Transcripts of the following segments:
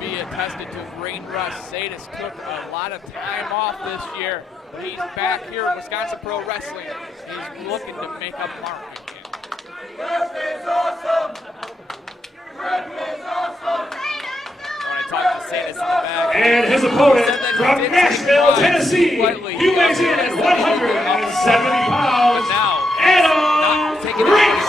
be attested to ring rust. Sadist took a lot of time off this year, but he's back here at Wisconsin Pro Wrestling. He's looking to make a mark. Ref is awesome! Ref is awesome! When I talked to Sadist in the back. And his opponent from Nashville, Tennessee, he weighs in at 170 pounds, Adam Reese.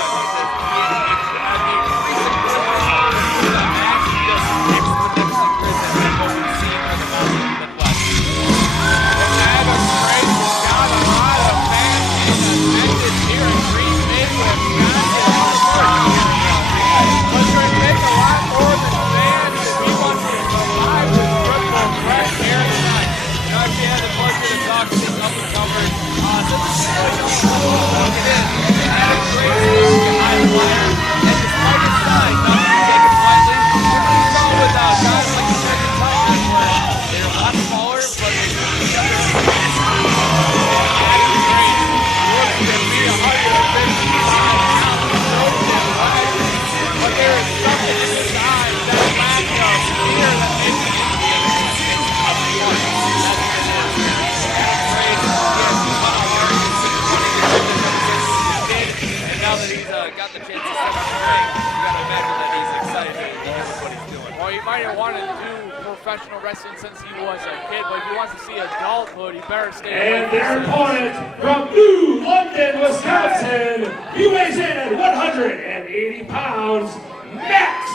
Professional wrestling since he was a kid, but if he wants to see adulthood, he better stay away. And their opponent from New London, Wisconsin, he weighs in at 180 pounds, Max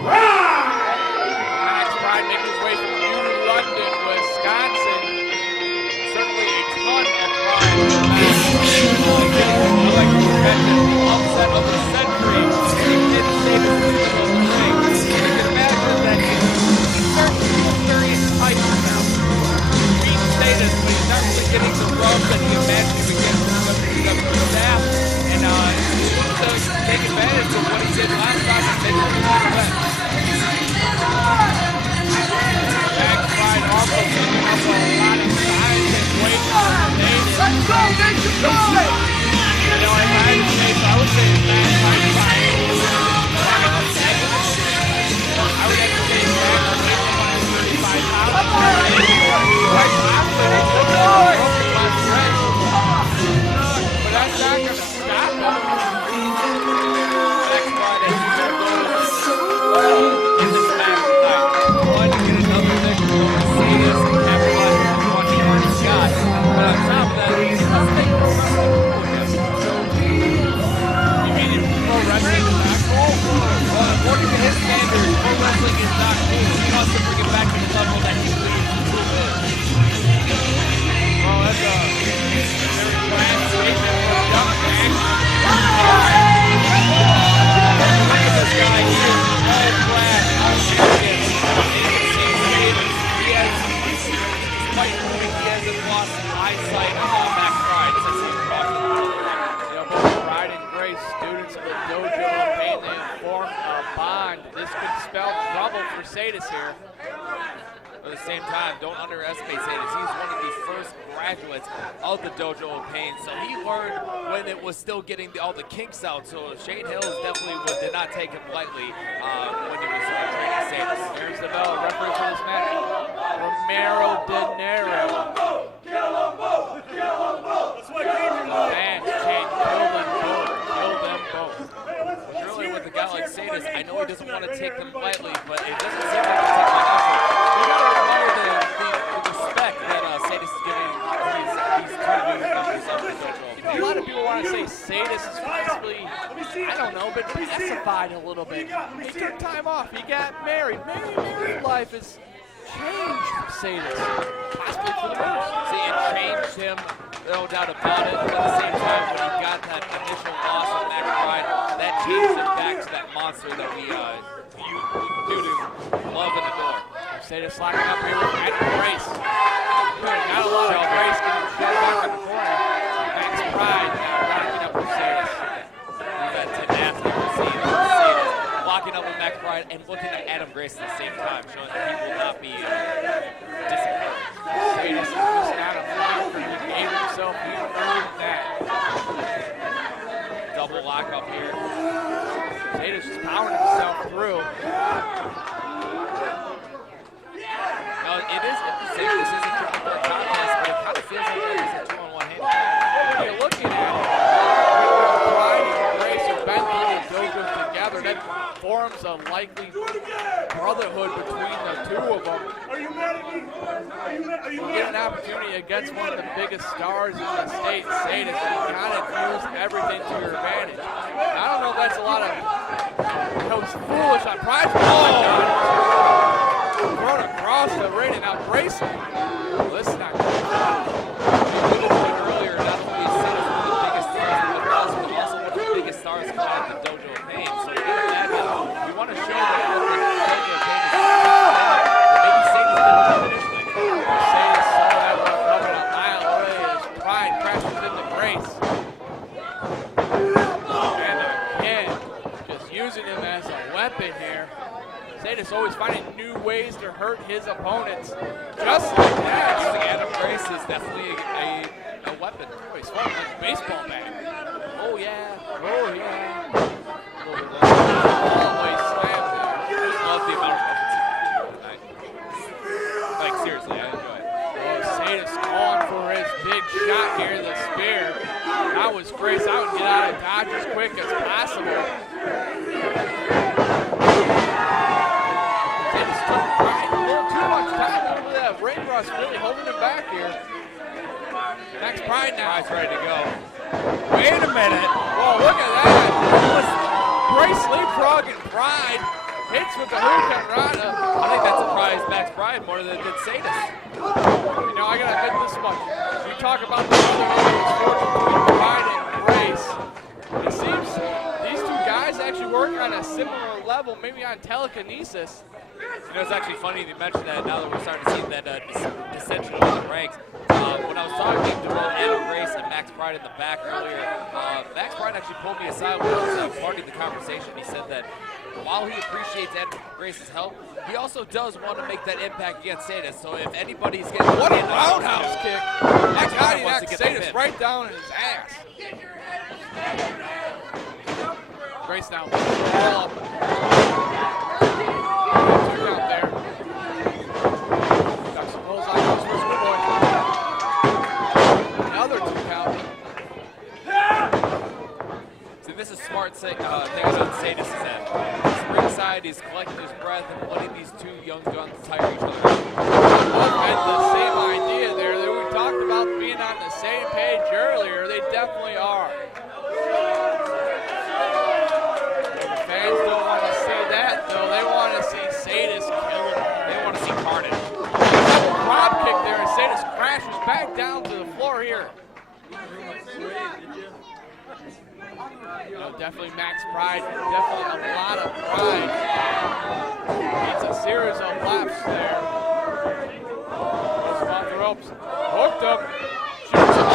Pride! Max Pride making his way from New London, Wisconsin. Certainly a ton of pride. I'd like to mention the upset of the century. He did save his position on the ring. You can imagine that very entitled now. Beat Sadist, but he's not really getting the rub that he imagined he would get from the WWE staff. And he's going to take advantage of what he did last time and take him to the event. Max Pride also picking up a lot of signs and weight from Sadist. Let's go, Nation Pride! You know, if I had to say, I would say Max Pride. I would have to say Max Pride. But that's not going to stop him. Next Friday, he's going to go in this match tonight. One to get another victory over Sadist and capitalize on what he already got. But on top of that, let's take pro wrestling with him. You mean if pro wrestling is not cool? Well, according to his standards, pro wrestling is not cool. He wants to bring it back to the level that he believes. Well, that's a very grand statement for a young man. Look at this guy here, all black, all champion. He hasn't lost eyesight on Max Pride since he's crossed the line. You know, both Pride and Grace, students of the dojo of pain, they have formed a bond. This could spell trouble for Sadist here. At the same time, don't underestimate Sadist. He's one of the first graduates of the Dojo of Pain, so he learned when it was still getting all the kinks out. So Shane Hills definitely did not take him lightly when he was training Sadist. There's the bell. Referee for this match, Romero De Niro. Kill them both! Kill them both! That's what Man, Shane, kill them both. Kill them both. Surely with a guy like Sadist, I know he doesn't want to take them lightly, but it doesn't seem like he's taking an effort. You got to admire the respect that Sadist is giving these two new members of the Dojo. A lot of people want to say Sadist is possibly, I don't know, but pacified a little bit. He took time off. He got married. Maybe married life has changed Sadist, possibly for the worse. See, it changed him, no doubt about it. But at the same time, when he got that initial loss of Max Pride, that changed him back to that monster that we love and adore. Sadist locking up here with Adam Grace. Not a lot of Grace getting shut back in the corner. Max Pride now rocking up with Sadist. That tenacity we'll see Sadist locking up with Max Pride and looking at Adam Grace at the same time, showing that he will not be disappointed. Sadist is just not a fighter. He gave himself, he earned that. Double lock up here. Sadist just powering himself through. forms a likely brotherhood between the two of them. Are you mad at me? Are you You mad? get an opportunity against one of the biggest stars in the state, Sadist, and you kind of use everything to your advantage. I don't know if that's a lot of, that was foolish on Pride's part. Thrown across the ring, and now Grace. Well, this is not good. Earlier, not only is Sadist one of the biggest stars in the house, but also one of the biggest stars inside the Dojo of Pain. So we want to show that the Dojo of Pain is maybe Sadist didn't finish things. Sadist saw that one coming a mile away as Pride crashes into Grace. And again, just using him as a weapon here. Sadist always finding new ways to hurt his opponents. Just like that. Using Adam Grace is definitely a weapon. Oh, he's fighting like a baseball bat. Oh, yeah. Oh, yeah. A little bit low. Always slammed him. I just love the amount of weapons. Like, seriously, I enjoy it. Oh, Sadist calling for his big shot here, the spear. That was Grace out and get out of dodge as quick as possible. Sadist took Pride a little too much time over that ring rust, really holding him back here. Next Pride now. Pride's ready to go. Wait a minute. Whoa, look at that. Grace leapfrogging Pride. Hits with the hook and Rana. I think that surprised Max Pride more than it did Sadist. You know, I gotta admit this much. We talk about the brotherhood between Pride and Grace. It seems these two guys actually work on a similar level, maybe on telekinesis. You know, it's actually funny you mentioned that now that we're starting to see that dissension in the ranks. When I was talking to Adam Grace and Max Pride in the back earlier, Max Pride actually pulled me aside when I was part of the conversation. He said that while he appreciates Adam Grace's help, he also does want to make that impact against Sadist. So if anybody's getting What a roundhouse kick. That guy Pride wants to knocked get them Sadist in. right down in his ass. Grace now. Ball up. 2 count there. Got some bullseye goes for his good boy. Another 2 count. See, this is smart thing about Sadist is that he's ringside, he's collecting his breath and letting these two young guns tire each other out. Both had the same idea there that we talked about being on the same page earlier. They definitely are. The fans don't want to see that, though. They want to see Sadist kill him. They want to see carnage. Double drop kick there, and Sadist crashes back down to the floor here. You know, definitely Max Pride, definitely a lot of pride. It's a series of laps there. Goes off the ropes, hooked up, shoots it.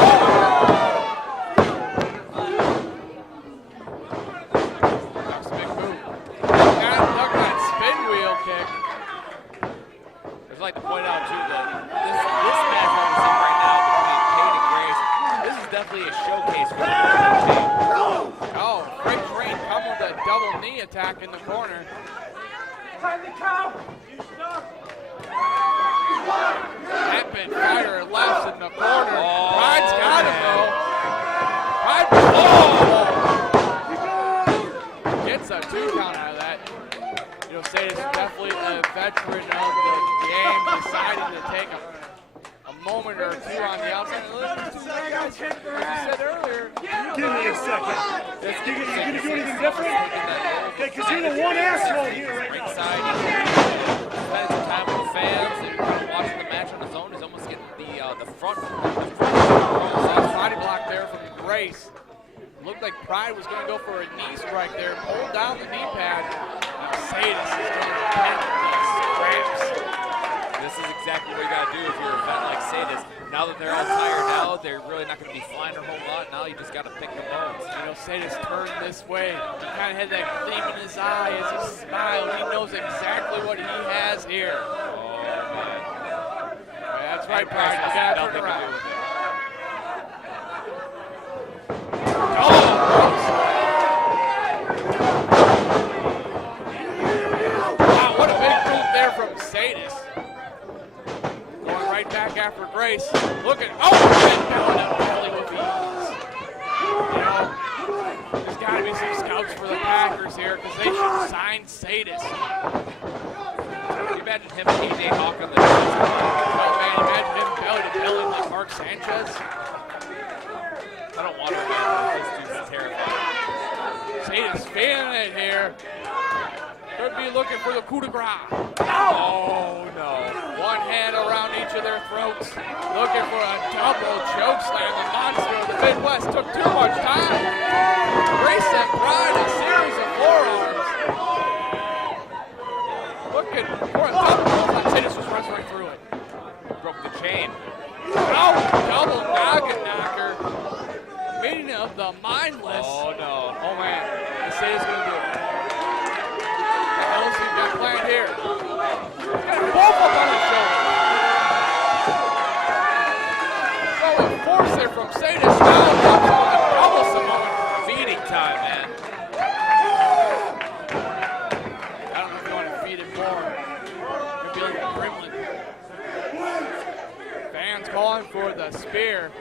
That's a big move. Duck that spin wheel kick. I'd like to point out too that this match we're seeing right now between Payne and Grace, this is definitely a showcase for the team. Oh, great train coming with a double knee attack in the corner. Rapid fire lefts in the corner. Pride's got him though. Pride, gets a 2 count out of that. You know, Sadist is definitely a veteran of the game, deciding to take a moment or two on the outside. As you said earlier, Give me a second. You gonna do anything different? Okay, because you're the one asshole here right now. Ringside, spending some time with the fans and watching the match on his own. He's almost getting the front. Body block there from Grace. Looked like Pride was going to go for a knee strike there. Pulled down the knee pad. Now Sadist is going to get the scraps. This is exactly what you got to do if you're a vet like Sadist. Now that they're all tired out, they're really not going to be flying a whole lot. Now you just got to pick the bones. You know, Sadist turned this way. He kind of had that gleam in his eye as he smiled. He knows exactly what he has here. Oh, man. That's right, Pride. You got to turn around. Wow, what a big move there from Sadist. Going right back after Grace. Look at, right down that belly with ease. You know, there's got to be some scouting looks for the Packers here because they should sign Sadist. Can you imagine him and AJ Hawk on the defense? Oh man, imagine him belly to belly like Mark Sanchez. I don't want to imagine those two. That's terrifying. Sadist feeling it here. Could be looking for the coup de grace. Oh no. One hand around each of their throats. Looking for a double choke slam. The monster of the Midwest took too much time. Grace and Pride, a series of forearms. Looking for a double. Sadist just runs right through it. Broke the chain. Oh, double knocker. Meeting of the mindless. Oh no. Oh man. The Sadist gonna do it. What else we got planned here? Got a both up on his shoulder. So a force there from Sadist. Now double Samoan. Feeding time, man. I don't know if you want to feed it more. Maybe like a gremlin. Fans calling for the spear.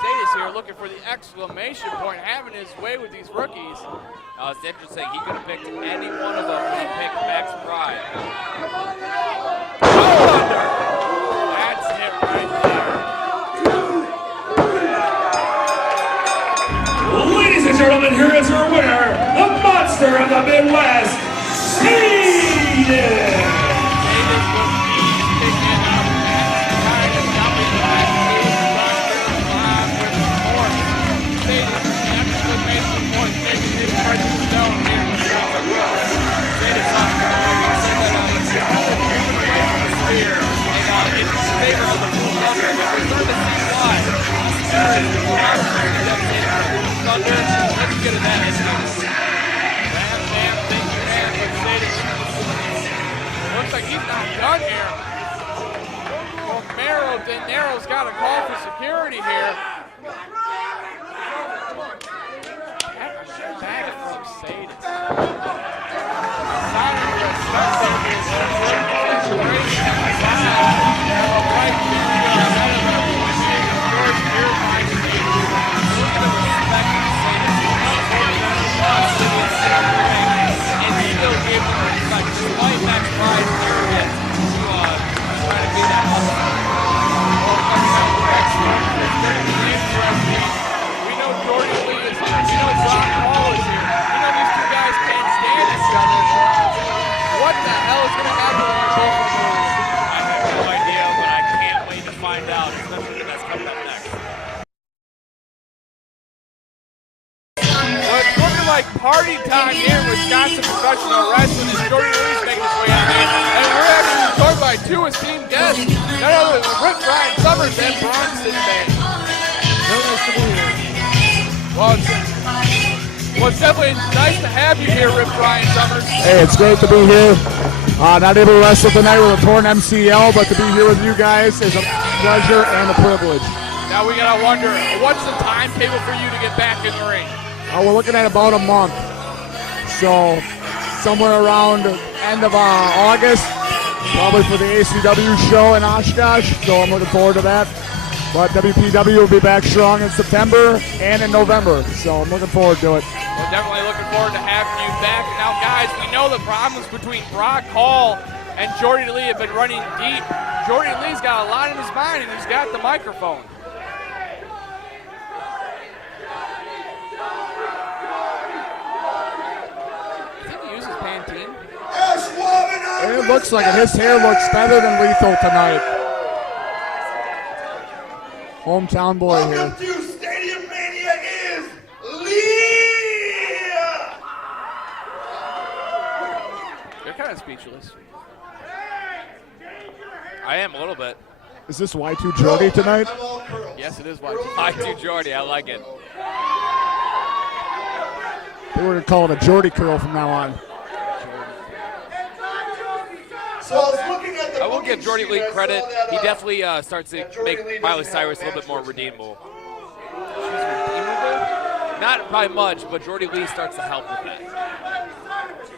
Sadist here looking for the exclamation point, having his way with these rookies. It's interesting. He could have picked any one of them when he picked Max Pride. That's it right there. Ladies and gentlemen, here is our winner, the monster of the Midwest, Sadist. Looks like he's not done here. Romero De Niro's got a call for security here. Back from Sadist. We know Jordan Lee is here. We know Brock Hall is here. We know these two guys can't stand each other. What the hell is going to happen when they're both removed? I have no idea, but I can't wait to find out, especially when that's coming up next. Well, it's looking like party time here in Wisconsin Professional Wrestling as Jordan Lee's making his way out here. And we're actually joined by two esteemed guests, none other than Rip Brian Summers and Bronson Band. Well, it's definitely nice to have you here, Rip Brian Summers. Hey, it's great to be here. Not able to wrestle tonight with a torn MCL, but to be here with you guys is a pleasure and a privilege. Now we gotta wonder, what's the timetable for you to get back in the ring? We're looking at about a month. So somewhere around end of August, probably for the ACW show in Oshkosh. So I'm looking forward to that. But WPW will be back strong in September and in November. So I'm looking forward to it. We're definitely looking forward to having you back. Now, guys, we know the problems between Brock Hall and Jordan Lee have been running deep. Jordan Lee's got a lot in his mind, and he's got the microphone. I think he uses Pantene. It looks like it. His hair looks better than Lethal tonight. Hometown boy here. Welcome to StadiuMania is Leah! They're kind of speechless. I am a little bit. Is this Y2 Jordy tonight? I'm all curls. Yes, it is Y2. I do Jordy, I like it. They were going to call it a Jordy curl from now on. So I was looking at the I will give booking Jordy sheet, Lee I saw credit. that, He definitely starts to Jordy make Lee Miley doesn't have Cyrus a little bit more match with redeemable. She's redeemable? Not by much, but Jordy Lee starts to help with that.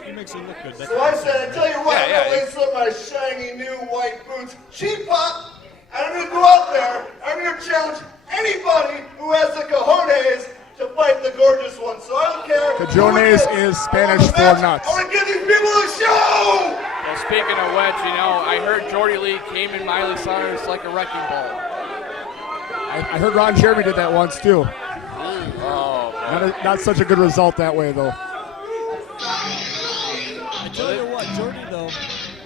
He makes him look good. So I said, I tell you what, Yeah, I'm going to lace up my shiny new white boots, cheap pop, and I'm going to go out there, I'm going to challenge anybody who has the cojones to fight the gorgeous one, so I don't care. Cajones is Spanish for nuts. I want to give these people a show! Well, speaking of which, you know, I heard Jordy Lee came in Miley Cyrus like a wrecking ball. I heard Ron Jeremy did that once too. Oh, Not such a good result that way though. I tell you what, Jordy, though,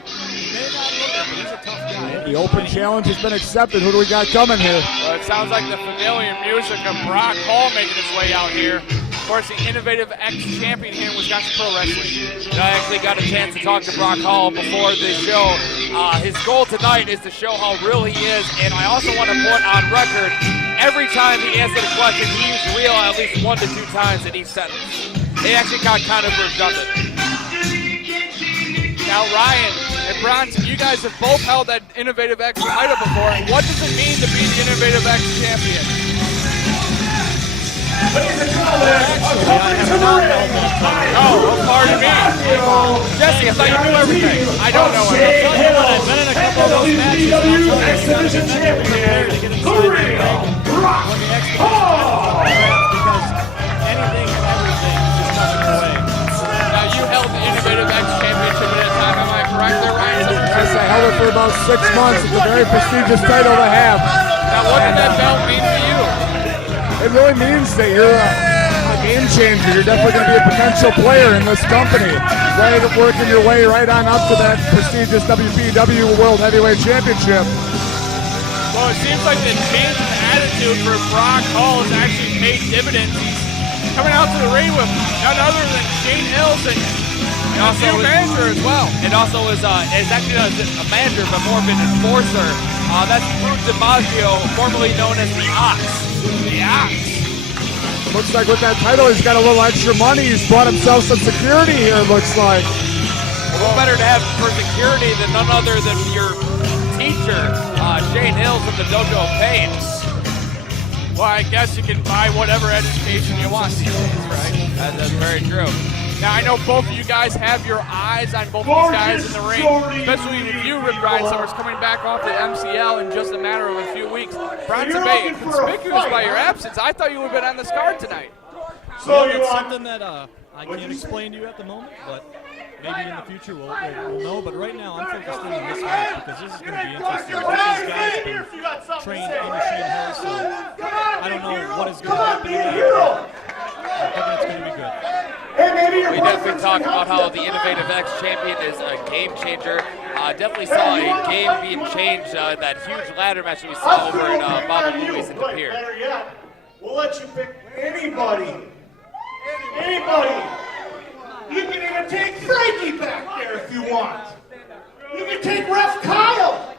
he may not look it, but he's a tough guy. The open challenge has been accepted. Who do we got coming here? Well, it sounds like the familiar music of Brock Hall making its way out here. Of course, the innovative ex-champion here in Wisconsin Pro Wrestling. I actually got a chance to talk to Brock Hall before the show. His goal tonight is to show how real he is, and I also want to put on record, every time he answered a question, he used real at least 1 to 2 times in each sentence. It actually got kind of redundant. Now, Ryan and Bronson, you guys have both held that Innovative X title before. What does it mean to be the Innovative X champion? Oh, pardon me. Jesse, I thought you knew everything. I don't know everything. I've been in a couple of those matches. Exhibition champion, the real Brock Hall! Because anything and everything is coming your way. Now, you held the Innovative X championship at a time. Am I correct there, Ryan? Yes, I held it for about 6 months. It's a very prestigious title to have. Now, what did that belt mean to you? It really means that you're a game changer. You're definitely going to be a potential player in this company. Right, working your way right on up to that prestigious WPW World Heavyweight Championship. Well, it seems like the change in attitude for Brock Hall has actually paid dividends. He's coming out to the ring with none other than Shane Hills and also a manager as well. And also is actually not a manager, but more of an enforcer. That's Bruce DiMaggio, formerly known as the Ox. The Ox. Looks like with that title, he's got a little extra money. He's bought himself some security here, it looks like. Well, better to have for security than none other than your teacher, Shane Hills of the Dojo of Pain. Well, I guess you can buy whatever education you want these days, right? That's very true. Now, I know both of you guys have your eyes on both of these guys in the ring, especially with you, Ryan Summers, coming back off the MCL in just a matter of a few weeks. Bronson Bay, conspicuous by your absence. I thought you would have been on this card tonight. So it's something that I can't explain to you at the moment, but maybe in the future we'll know. But right now, I'm focused in on this match because this is going to be interesting. Both these guys have been trained under Shane Hills, so I don't know what is going to happen tonight. I think it's going to be good. We definitely talked about how the Innovative X champion is a game changer. Definitely saw a game being changed. That huge ladder match that we saw over in Bobby Louis and De Pere. Better yet, we'll let you pick anybody. Anybody. You can even take Frankie back there if you want. You can take Ref Kyle.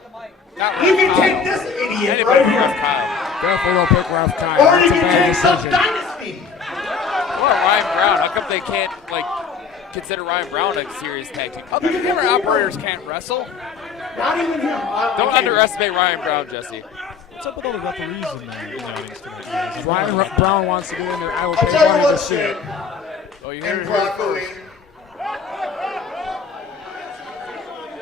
You can take this idiot Anybody right but here. Ref Kyle. Definitely don't pick Ralph Kyle. Or you That's a can bad take some decision. Dynasty. Or Ryan Brown. How come they can't consider Ryan Brown a serious tag team? How come the camera operators can't wrestle? Not even him. Don't underestimate Ryan Brown, Jesse. What's up with all the referees in the audience tonight, guys? Ryan Brown wants to get in there. I will I'll pay tell you money to what, see it. Shane. Oh, you hear And it here Brock first. Louis.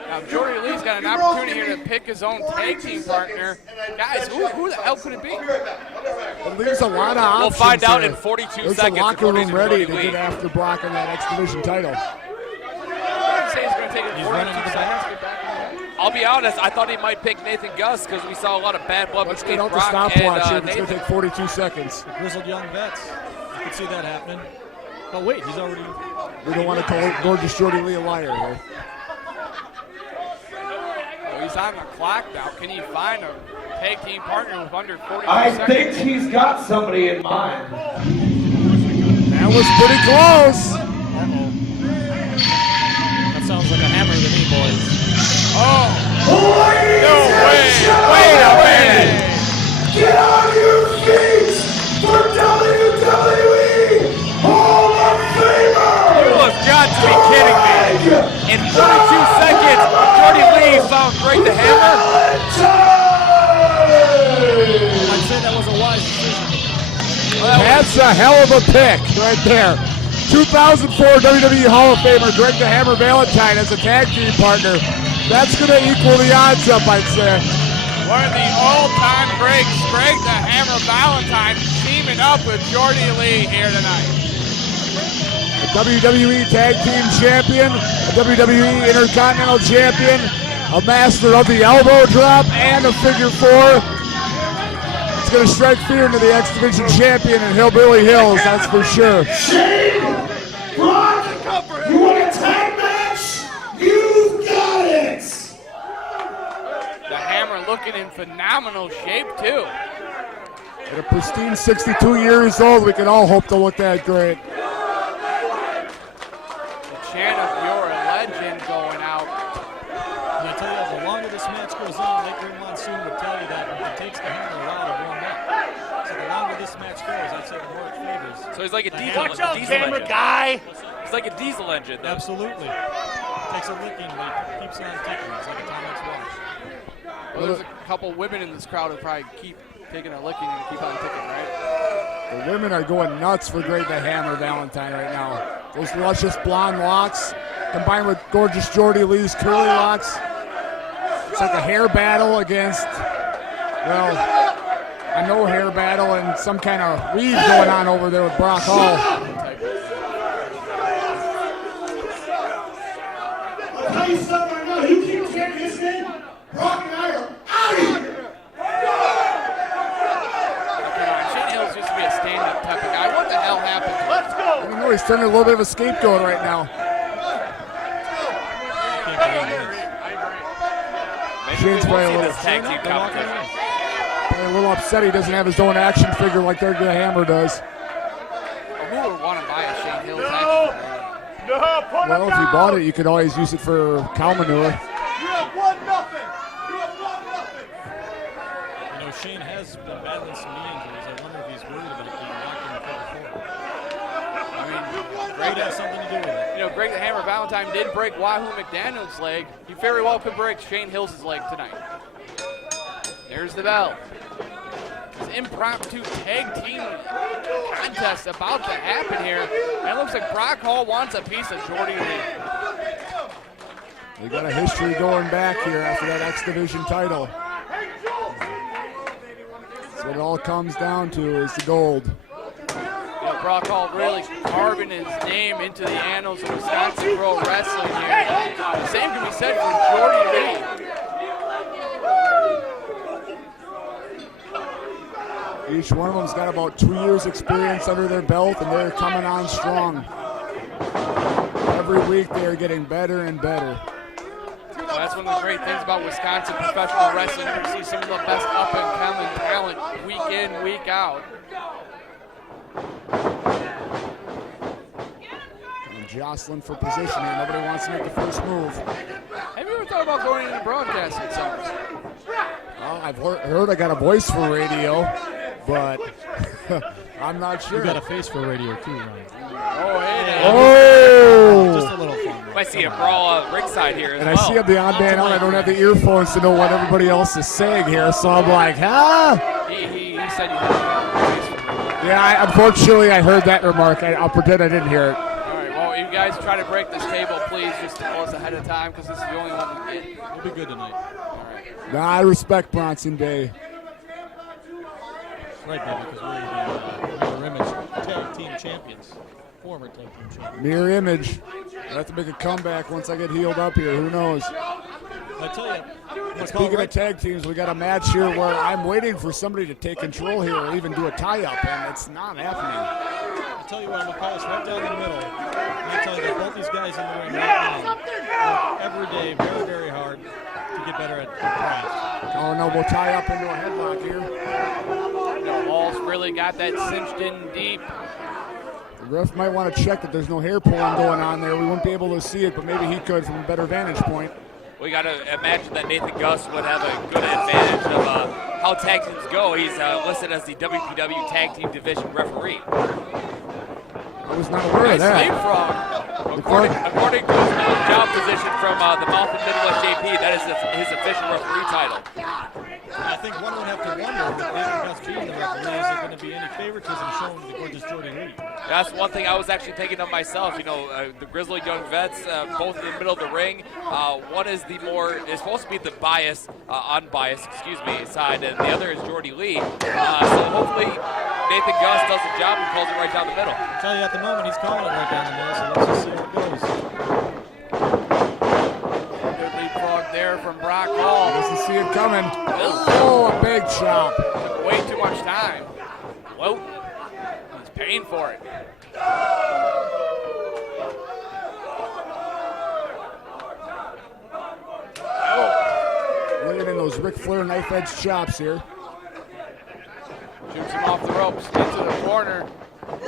Now, Jordy Lee's got an opportunity here to pick his own tag team partner. Guys, who the hell could it be? But there's a lot of options. We'll find out here. in 42 There's seconds. a locker room according to ready to Jordy Lee. get after Brock in that X Division title. I'd say he's going to take it 42 seconds to get back in the ring. I'll be honest, I thought he might pick Nathan Gus because we saw a lot of bad blood Let's between get out the Brock stopwatch here. and It's going to Nathan. take 42 seconds. The grizzled young vets. I can see that happening. Oh, wait, he's already... We don't want to call gorgeous Jordy Lee a liar here. Well, he's on the clock now. Can he find a tag team partner with under 42 I seconds? think he's got somebody in mind. That was pretty close. That sounds like a hammer to me, boys. Oh, Ladies no way. Wait a minute. Get on your feet for WWE Hall of Famer! You have got to be kidding me. In 42 seconds, Jordy Lee found Greg the Hammer. I'd say that was a wise decision. That's a hell of a pick right there. 2004 WWE Hall of Famer Greg the Hammer Valentine as a tag team partner. That's going to equal the odds up, I'd say. One of the all-time greats, Greg the Hammer Valentine, team teaming up with Jordy Lee here tonight. A WWE Tag Team Champion, a WWE Intercontinental Champion, a master of the elbow drop, and a figure four. It's going to strike fear into the X Division Champion in Hillbilly Hills, that's for sure. Shane, Brock, you want a tag match? You've got it! The Hammer looking in phenomenal shape, too. At a pristine 62 years old, we can all hope to look that great. The chant of "You're a Legend" going out. And I tell you, the longer this match goes on, Lake Green Monsoon would tell you that it takes the Hammer a while to warm up. So the longer this match goes, I'd say the more it favors. So he's like a diesel, Watch out, diesel camera engine. guy. He's like a diesel engine, though. Absolutely. Takes a licking, but keeps on ticking. It's like a Timex watch. Well, there's a couple women in this crowd who probably keep taking a licking and keep on ticking, right? The women are going nuts for Great the Hammer Valentine right now. Those luscious blonde locks combined with gorgeous Jordy Lee's curly locks. It's like a hair battle against, well, a no hair battle and some kind of weave going on over there with Brock Hall. I'll tell you something right now. You keep chanting his name, Brock and I are out of here. Shane Hills used to be a stand-up type of guy. What the hell happened? Let's I go. don't know, he's turning a little bit of a scapegoat right now. Maybe Shane's we probably won't a see little, this tag team competition. probably a little upset he doesn't have his own action figure like their Hammer does. Who would want to buy a Shane Hills No. action? No, put him Well, if you down. bought it, you could always use it for cow manure. You have 1-0. You have 1-0. You know, Shane has been battling some knee injuries. I wonder if he's worried about being locked in the figure four. I mean, Could have something to do with it. you know, Greg the Hammer Valentine did break Wahoo McDaniel's leg. He very well could break Shane Hills' leg tonight. There's the bell. This impromptu tag team contest about to happen here. And it looks like Brock Hall wants a piece of Jordy Lee. They got a history going back here after that X Division title. So what it all comes down to is the gold. You know, Brock Hall really carving his name into the annals of Wisconsin Pro Wrestling here. The same can be said for Jordy Lee. Each one of them's got about 2 years experience under their belt, and they're coming on strong. Every week they're getting better and better. Well, that's one of the great things about Wisconsin professional wrestling. You see some of the best up-and-coming talent week in, week out. And jostling for position here. Nobody wants to make the first move. Have you ever thought about going into broadcasting, Summers? Well, I've heard I got a voice for radio, but I'm not sure. You got a face for radio too, Ryan. Oh, hey. Oh! Just a little fun. Might see a brawl ringside here as And well. I see on the odd man out, I don't have the earphones to know what everybody else is saying here, so I'm like, huh? He said you had a face for radio. Yeah, unfortunately, I heard that remark. I'll pretend I didn't hear it. All right, well, you guys try to break this table, please, just tell us ahead of time, because this is the only one we get. We'll be good tonight. Nah, I respect Bronson Day. Right, baby, because we're the Mirror Image Tag Team Champions. Former Tag Team Champions. Mirror image. I have to make a comeback once I get healed up here. Who knows? I tell you, Speaking of tag teams, we got a match here where I'm waiting for somebody to take control here or even do a tie-up, and it's not happening. I tell you what, I'm going to call us right down the middle. And I tell you that both these guys in the ring right now work every day very, very hard to get better at their craft. Oh no, we'll tie up into a headlock here. Hall's really got that cinched in deep. The ref might want to check that there's no hair pulling going on there. We won't be able to see it, but maybe he could from a better vantage point. We got to imagine that Nathan Gus would have a good advantage of how tag teams go. He's listed as the WPW Tag Team Division referee. I was not aware of Nice that. leapfrog. According to his job position from the Mouth and Midwest JP, that is his official referee title. I think one would have to wonder, with Nathan Gus being the referee, is there going to be any favoritism shown to the gorgeous Jordy Lee? That's one thing I was actually thinking of myself. You know, the Grizzly Young Vets, both in the middle of the ring. One is is supposed to be the unbiased, side, and the other is Jordy Lee. So hopefully Nathan Gus does the job and calls it right down the middle. I'll tell you at the moment he's calling it right down the middle, so let's just see how it goes. Good leapfrog there from Brock Hall. Doesn't see it coming. Oh, a big chop. Took way too much time. Well, he's paying for it. Laying in those Ric Flair knife edge chops here. Shoots him off the ropes into the corner.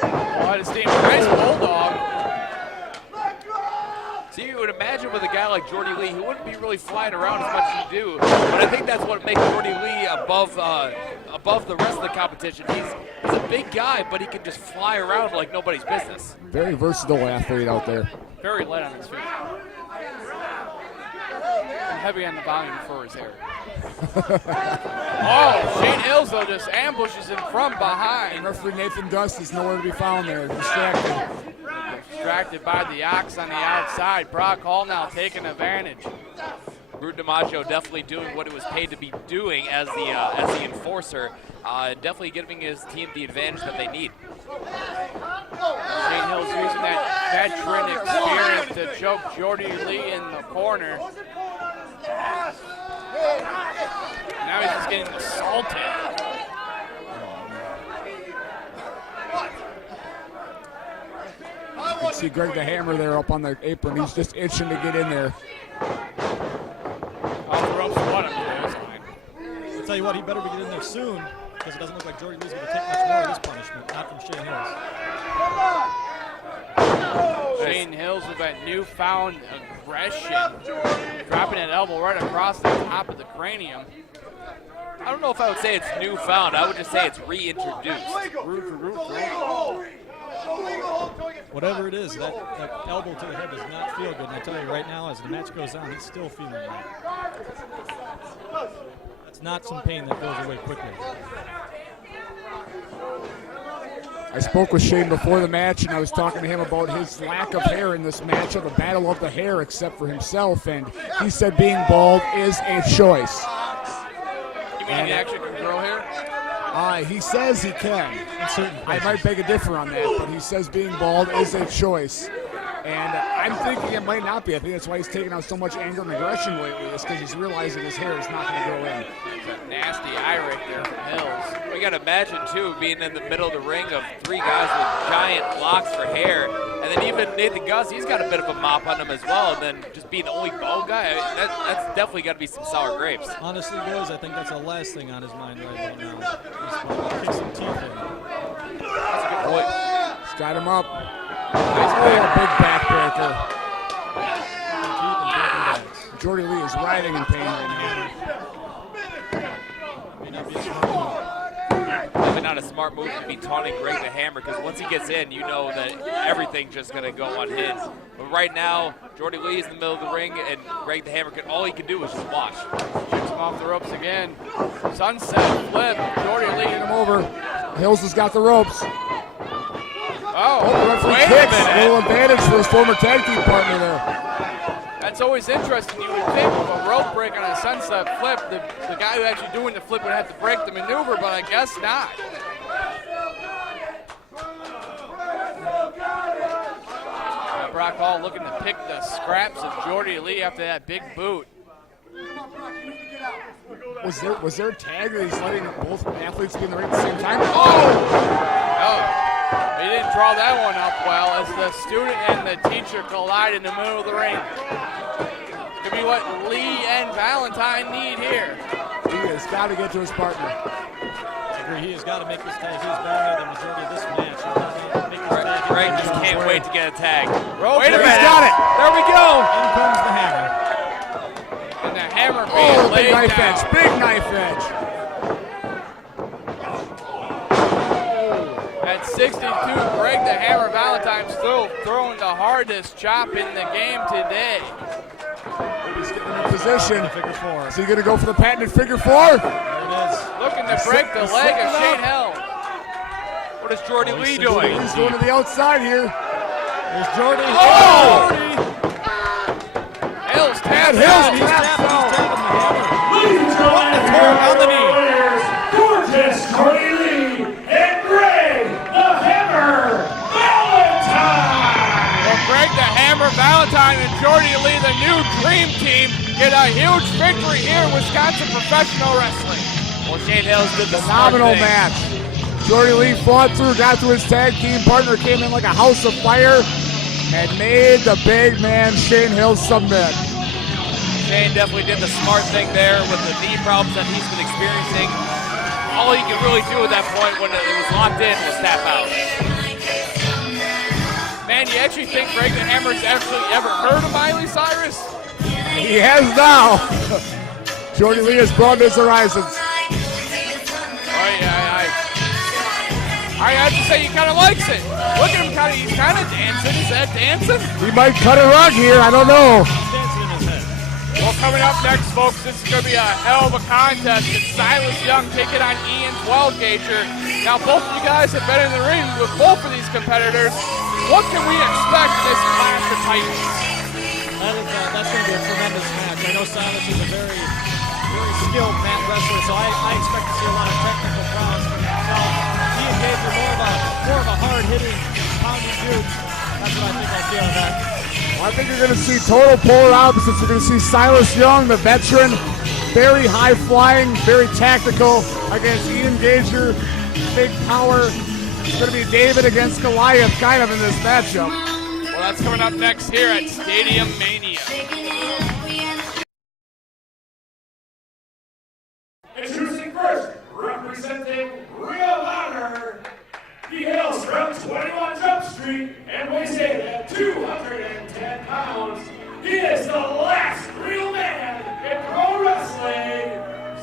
Oh, his team. Nice bulldog. See, you would imagine with a guy like Jordy Lee, he wouldn't be really flying around as much as he do. But I think that's what makes Jordy Lee above the rest of the competition. He's a big guy, but he can just fly around like nobody's business. Very versatile athlete out there. Very light on his feet. And heavy on the volume for his hair. Oh, Shane Hills, though, just ambushes him from behind. Referee Nathan Gus is nowhere to be found there. Distracted. Distracted by the Ox on the outside. Brock Hall now taking advantage. Rude DiMaggio definitely doing what it was paid to be doing as the enforcer. Definitely giving his team the advantage that they need. Shane Hills using that veteran experience to choke Jordy Lee in the corner. Now he's just getting assaulted. You can see Greg the Hammer there up on the apron. He's just itching to get in there. Off the ropes, what a move. I'll tell you what, he better be getting in there soon, because it doesn't look like Jordy Lee's going to take much more of this punishment, not from Shane Hills. Shane Hills with that newfound aggression, dropping an elbow right across the top of the cranium. I don't know if I would say it's newfound. I would just say it's reintroduced. Whatever it is, that elbow to the head does not feel good. And I tell you right now, as the match goes on, he's still feeling that. That's not some pain that goes away quickly. I spoke with Shane before the match, and I was talking to him about his lack of hair in this match, of the battle of the hair except for himself, and he said being bald is a choice. You mean he actually can grow hair? He says he can. I might beg a differ on that, but he says being bald is a choice. And I'm thinking it might not be. I think that's why he's taking out so much anger and aggression lately, is because he's realizing his hair is not going to grow in. It's a nasty eye right there from Hills. We got to imagine, too, being in the middle of the ring of three guys with giant locks for hair. And then even Nathan Gus, he's got a bit of a mop on him as well. And then just being the only bald guy, that's definitely got to be some sour grapes. Honestly, boys, I think that's the last thing on his mind right now. He's going to kick some teeth in. That's a good point. He's got him up. Nice big backbreaker. Jordy Lee is writhing in pain right now. Definitely not a smart move to be taunting Greg the Hammer, because once he gets in, you know that everything's just going to go unhinged. But right now, Jordy Lee is in the middle of the ring, and Greg the Hammer, all he can do is just watch. Shoots him off the ropes again. Sunset flip. Jordy Lee. Get him over. Hills has got the ropes. Oh, the referee wait kicks. a minute. Little advantage for his former tag team partner there. That's always interesting. You would think with a rope break on a sunset flip, the guy who actually doing the flip would have to break the maneuver, but I guess not. Brock Hall looking to pick the scraps of Jordy Lee after that big boot. Was there a tag that he's letting both athletes be in the ring at the same time? Oh, he didn't draw that one up well as the student and the teacher collide in the middle of the ring. Could be what Lee and Valentine need here. He has got to get to his partner. I agree. He has got to make this tag. He's been the majority of this match. Greg just can't wait to get a tag. Wait a minute. He's got it. There we go. In comes the Hammer. And the Hammer being big laid knife down. edge. Big knife edge. At 62, Greg the Hammer Valentine still throwing the hardest chop in the game today. He's getting in position. Figure four. Is he going to go for the patented figure four? There it is. Looking to break the leg of Shane Hill. What is Jordy Lee doing? He's going to the outside here. There's Jordy. Oh! Hill's tapped Hills out. He's tapping the Hammer. Ladies and On the knee. gentlemen, gorgeous Jordy Lee and Greg Amber Valentine and Jordy Lee, the new dream team, get a huge victory here in Wisconsin professional wrestling. Well, Shane Hills did the Phenomenal smart thing. match. Jordy Lee fought through, got to his tag team partner, came in like a house of fire, and made the big man Shane Hills submit. Shane definitely did the smart thing there with the knee problems that he's been experiencing. All he could really do at that point when it was locked in was tap out. Man, you actually think Greg the Hammer's actually ever heard of Miley Cyrus? He has now. Jordy Lee has broadened his horizons. I have to say he kind of likes it. Look at him, he's kind of dancing. Is that dancing? He might cut a rug here, I don't know. Well, coming up next, folks, this is going to be a hell of a contest. It's Silas Young taking on Ian 12-gauger. Now, both of you guys have been in the ring with both of these competitors. What can we expect in this clash of titans? That's going to be a tremendous match. I know Silas is a very skilled mat wrestler, so I expect to see a lot of technical prowess. Ian Gage more of a hard-hitting, pounding dude. That's what I think I'll see out of that. I think you're going to see total polar opposites. You're going to see Silas Young, the veteran, very high-flying, very tactical, against Ian Gager, big power. It's going to be David against Goliath kind of in this matchup. Well, that's coming up next here at StadiuMania. Introducing first, representing Ring of Honor, he hails from 21 Jump Street and weighs in at 210 pounds. He is the last real man in pro wrestling,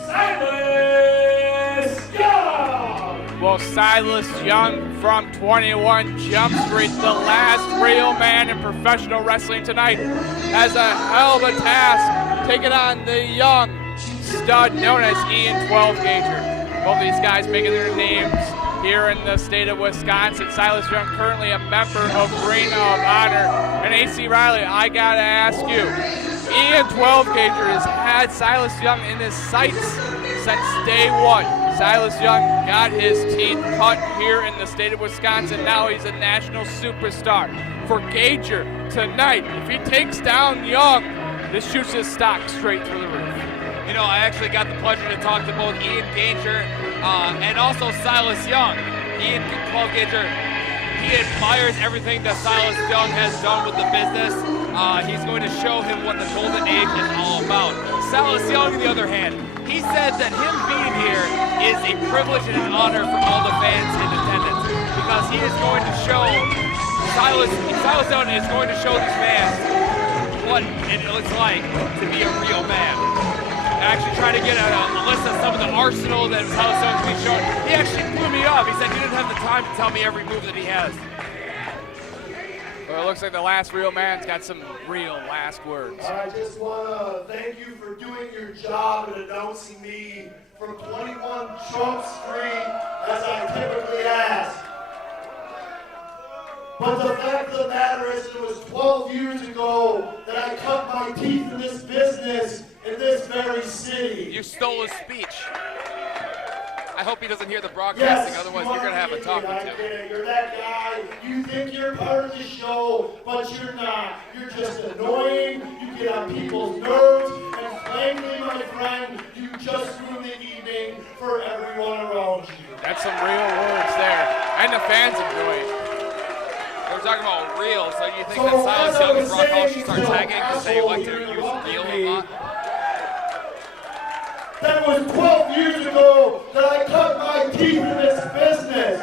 Silas Young. Well, Silas Young from 21 Jump Street, the last real man in professional wrestling tonight, has a hell of a task taking on the young stud known as Ian 12-gauger. Both of these guys making their names here in the state of Wisconsin. Silas Young currently a member of Ring of Honor. And AC Riley, I gotta ask you, Ian 12-gauger has had Silas Young in his sights since day one. Silas Young got his teeth cut here in the state of Wisconsin. Now he's a national superstar. For Gager tonight, if he takes down Young, this shoots his stock straight through the roof. You know, I actually got the pleasure to talk to both Ian Gager and also Silas Young. Ian 12-gauger, he admires everything that Silas Young has done with the business. He's going to show him what the golden age is all about. Silas Young, on the other hand, he said that him being here is a privilege and an honor for all the fans in attendance because he is going to show, Silas Young is going to show these fans what it's like to be a real man. I actually tried to get a list of some of the arsenal that Silas Young's been showing. He actually blew me up. He said he didn't have the time to tell me every move that he has. Well, it looks like the last real man's got some real last words. I just want to thank you for doing your job and announcing me from 21 Trump Street as I typically ask. But the fact of the matter is it was 12 years ago that I cut my teeth in this business in this very city. You stole his speech. I hope he doesn't hear the broadcasting, Yes, otherwise you're going to have a talk with I him. get it. You're that guy. You think you're part of the show, but you're not. You're just annoying. You get on people's nerves. And frankly, my friend, you just ruined the evening for everyone around you. That's some real words there. And the fans enjoy it. We're talking about real, so you think So, that Silas as I Young and was Brock Hall should saying, start you tagging because they asshole like to here use about real me. a lot? That was 12 years ago that I cut my teeth in this business.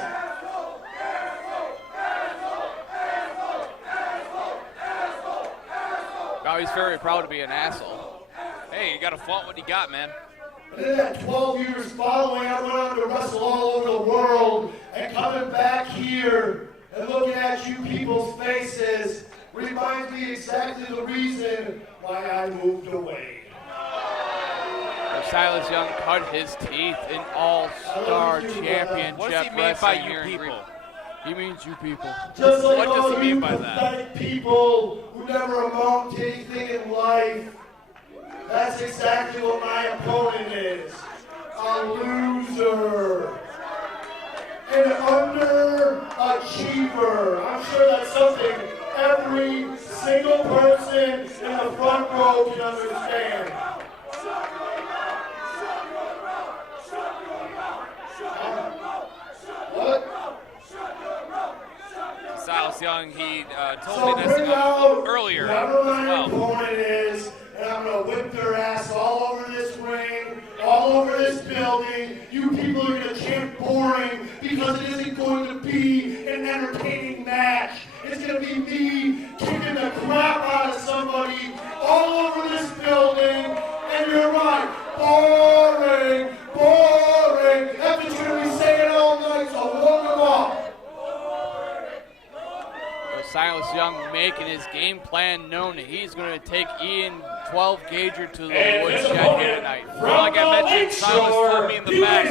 Now he's very proud to be an asshole. Hey, you got to flaunt what you got, man. And in that 12 years following, I went on to wrestle all over the world, and coming back here and looking at you people's faces reminds me exactly the reason why I moved away. Silas Young cut his teeth in All-Star Championship What does he mean by Wrestling you here in people? Green- He means you people. Just like What does all he mean you by that? pathetic people who never amount to anything in life, that's exactly what my opponent is. A loser. An underachiever. I'm sure that's something every single person in the front row can understand. What? Silas Young, he told So me this bring out earlier whoever my as well. opponent is, and I'm going to whip their ass all over this ring, all over this building. You people are going to chant boring because it isn't going to be an entertaining match. It's going to be me kicking the crap out of somebody all over this building, and you're right, boring, boring. That's what you're going to be saying all night, so warm them up. Silas Young making his game plan known. He's going to take Ian 12 Gauger to the woodshed here tonight. Like I mentioned, Silas told me in the back,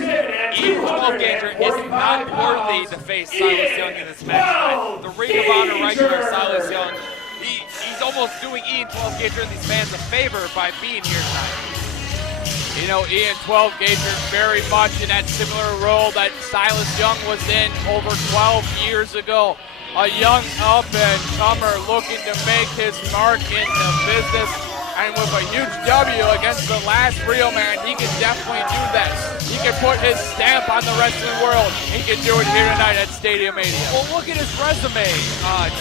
Ian 12 Gauger is not worthy to face Silas Young in this match tonight. The Ring of Honor regular Silas Young, he's almost doing Ian 12 Gauger and these fans a favor by being here tonight. You know, Ian 12 Gauger very much in that similar role that Silas Young was in over 12 years ago. A young up-and-comer looking to make his mark in the business. And with a huge W against the last real man, he can definitely do that. He can put his stamp on the wrestling world. He can do it here tonight at StadiuMania. Well, look at his resume,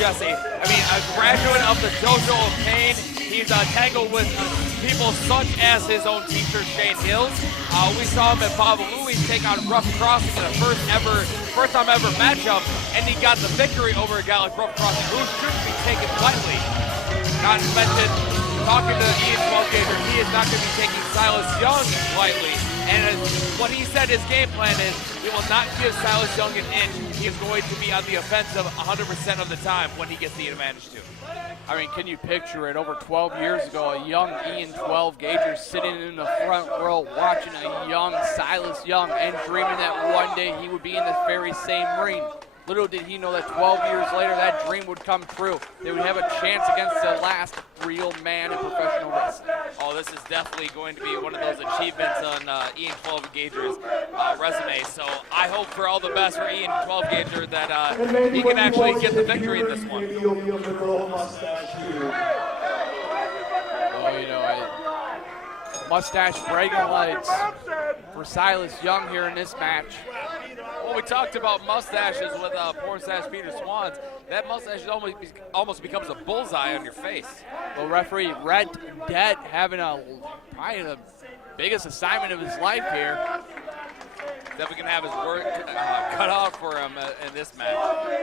Jesse. I mean, a graduate of the Dojo of Pain. He's tangled with people such as his own teacher, Shane Hills. We saw him at Bob Louie take on Rough Crossing in a first time ever matchup, and he got the victory over a guy like Rough Crossing, who shouldn't be taken lightly. Not to mention, talking to Ian 12 Gauger, he is not going to be taking Silas Young lightly. And what he said his game plan is, he will not give Silas Young an inch. He is going to be on the offensive 100% of the time when he gets the advantage to. I mean, can you picture it? Over 12 years ago, a young Ian 12 Gauger sitting in the front row watching a young Silas Young and dreaming that one day he would be in this very same ring. Little did he know that 12 years later, that dream would come true. They would have a chance against the last real man in professional wrestling. Oh, this is definitely going to be one of those achievements on Ian 12 Gauger's resume. So I hope for all the best for Ian 12 Gauger that he can actually get the victory in this one. Oh, you know, mustache bragging rights for Silas Young here in this match. Well, we talked about mustaches with Pornstache Peter Swans. That mustache almost becomes a bullseye on your face. Well, referee Red Dead having probably the biggest assignment of his life here. Definitely gonna have his work cut off for him in this match.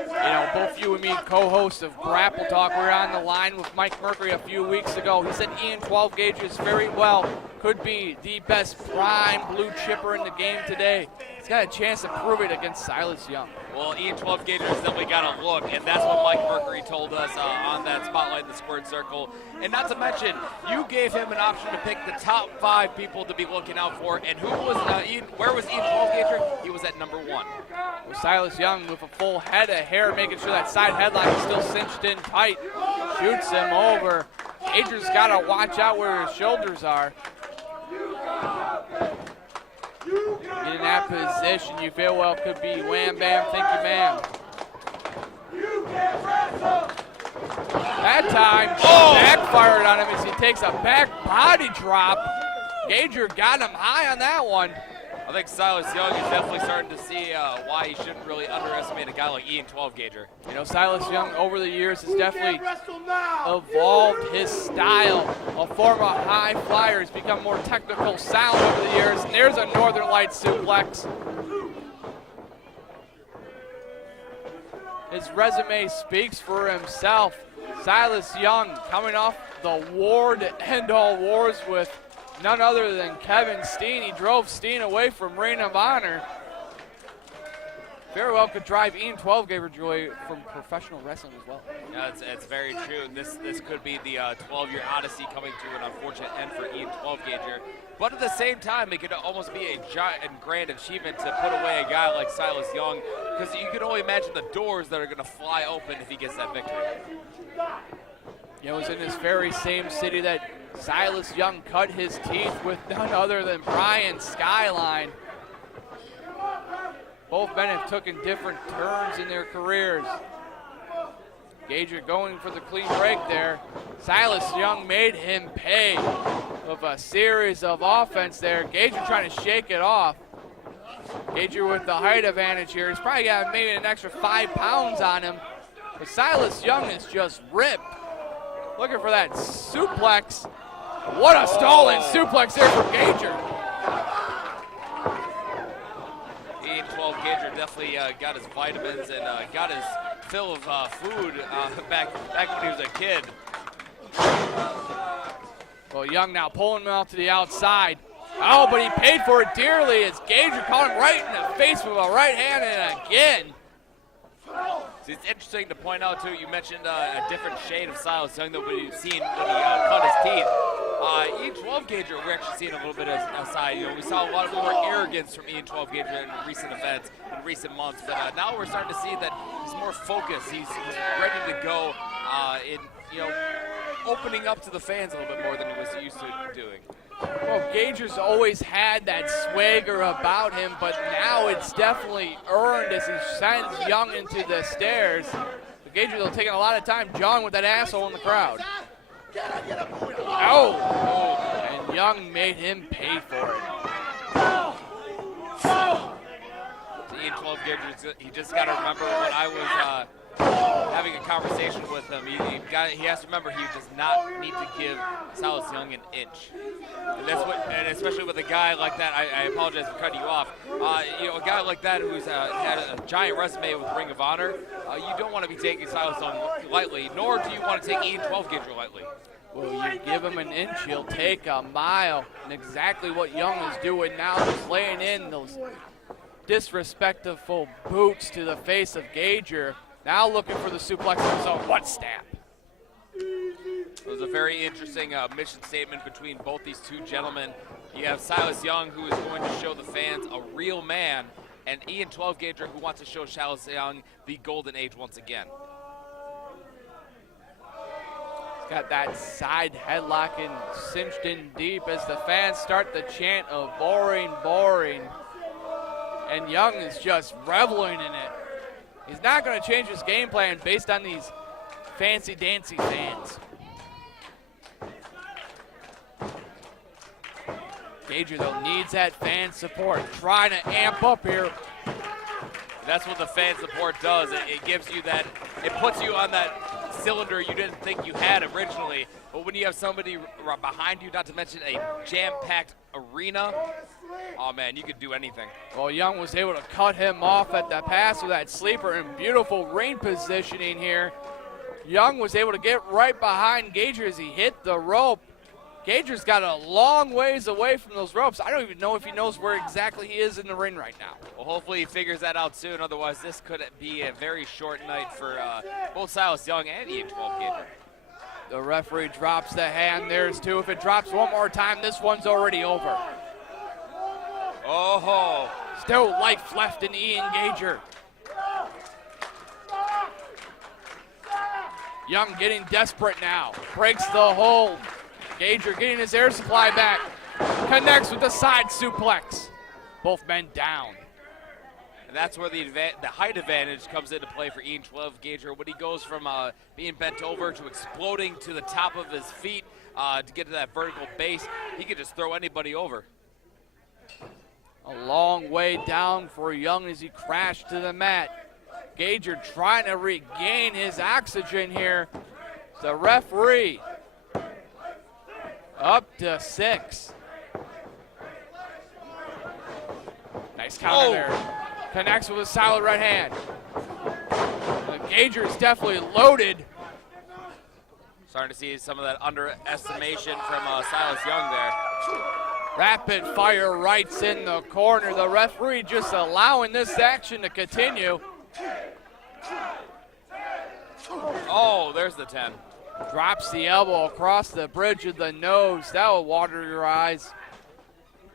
You know, both you and me, co-hosts of Grapple Talk, we were on the line with Mike Mercury a few weeks ago. He said Ian 12 Gauger is very well, could be the best prime blue chipper in the game today. He's got a chance to prove it against Silas Young. Well, Ian 12 Gauger has definitely got a look, and that's what Mike Mercury told us on that Spotlight in the Squared Circle. And not to mention, you gave him an option to pick the top 5 people to be looking out for, and who was where was Ian 12 Gauger? He was at number 1. Well, Silas Young with a full head of hair, making sure that side headline is still cinched in tight. Shoots him over. Gauger's got to watch out where his shoulders are. In that position, you feel well could be wham, bam, thank you, ma'am. That time, backfired on him as he takes a back body drop. Gauger got him high on that one. I think Silas Young is definitely starting to see why he shouldn't really underestimate a guy like Ian 12 Gauger. You know, Silas Young over the years has definitely evolved his style. A former high flyer has become more technical sound over the years. And there's a Northern Lights suplex. His resume speaks for himself. Silas Young coming off the war to end all wars with none other than Kevin Steen. He drove Steen away from Ring of Honor. Very well could drive Ian 12 Gauger joy from professional wrestling as well. Yeah, it's very true. This could be the 12-year odyssey coming to an unfortunate end for Ian 12 Gauger. But at the same time, it could almost be a giant and grand achievement to put away a guy like Silas Young, because you can only imagine the doors that are going to fly open if he gets that victory. You know, it was in this very same city that Silas Young cut his teeth with none other than Brian Skyline. Both men have taken different turns in their careers. Gager going for the clean break there. Silas Young made him pay with a series of offense there. Gager trying to shake it off. Gager with the height advantage here. He's probably got maybe an extra 5 pounds on him. But Silas Young is just ripped. Looking for that suplex. What a stalling suplex there from Gager. Ian 12 Gager definitely got his vitamins and got his fill of food back when he was a kid. Well, Young now pulling him out to the outside. Oh, but he paid for it dearly as Gager caught him right in the face with a right hand and again. So it's interesting to point out, too, you mentioned a different shade of Silas Young than we've seen when he cut his teeth. Ian 12 Gager, we're actually seeing a little bit aside. You know, we saw a lot more arrogance from Ian 12 Gager in recent events, in recent months. But now we're starting to see that he's more focused. He's ready to go in, you know, opening up to the fans a little bit more than he was used to doing. Well, Gager's always had that swagger about him, but now it's definitely earned as he sends Young into the stairs. But Gager, though, taking a lot of time jawing with that asshole in the crowd. Oh! And Young made him pay for it. Ian 12 Gager, he just got to remember when I was having a conversation with him, he has to remember he does not need to give Silas Young an inch. And especially with a guy like that, I apologize for cutting you off. You know, a guy like that who's had a giant resume with Ring of Honor, you don't want to be taking Silas Young lightly, nor do you want to take Ian 12 Gager lightly. Well, you give him an inch, he'll take a mile. And exactly what Young is doing now, just laying in those disrespectful boots to the face of Gager. Now looking for the suplex of his own. What stab? It was a very interesting mission statement between both these two gentlemen. You have Silas Young, who is going to show the fans a real man, and Ian 12 Gager, who wants to show Silas Young the golden age once again. He's got that side headlock and cinched in deep as the fans start the chant of boring, boring. And Young is just reveling in it. He's not going to change his game plan based on these fancy dancy fans. Gager, though, needs that fan support. Trying to amp up here. That's what the fan support does. It gives you that, it puts you on that cylinder you didn't think you had originally. But when you have somebody behind you, not to mention a jam-packed arena, oh man, you could do anything. Well, Young was able to cut him off at the pass with that sleeper and beautiful ring positioning here. Young was able to get right behind Gager as he hit the rope. Gager's got a long ways away from those ropes. I don't even know if he knows where exactly he is in the ring right now. Well, hopefully he figures that out soon. Otherwise, this could be a very short night for both Silas Young and Ian 12 Gager. The referee drops the hand. There's two. If it drops one more time, this one's already over. Oh, still life left in Ian Gager. Young getting desperate now. Breaks the hold. Gager getting his air supply back. Connects with the side suplex. Both men down. And that's where the height advantage comes into play for Ian 12 Gager. When he goes from being bent over to exploding to the top of his feet to get to that vertical base, he can just throw anybody over. A long way down for Young as he crashed to the mat. Gager trying to regain his oxygen here. The referee up to 6. Nice counter there. Connects with a solid right hand. Gager's definitely loaded. Starting to see some of that underestimation from Silas Young there. Rapid fire rights in the corner. The referee just allowing this action to continue. Oh, there's the 10. Drops the elbow across the bridge of the nose. That will water your eyes.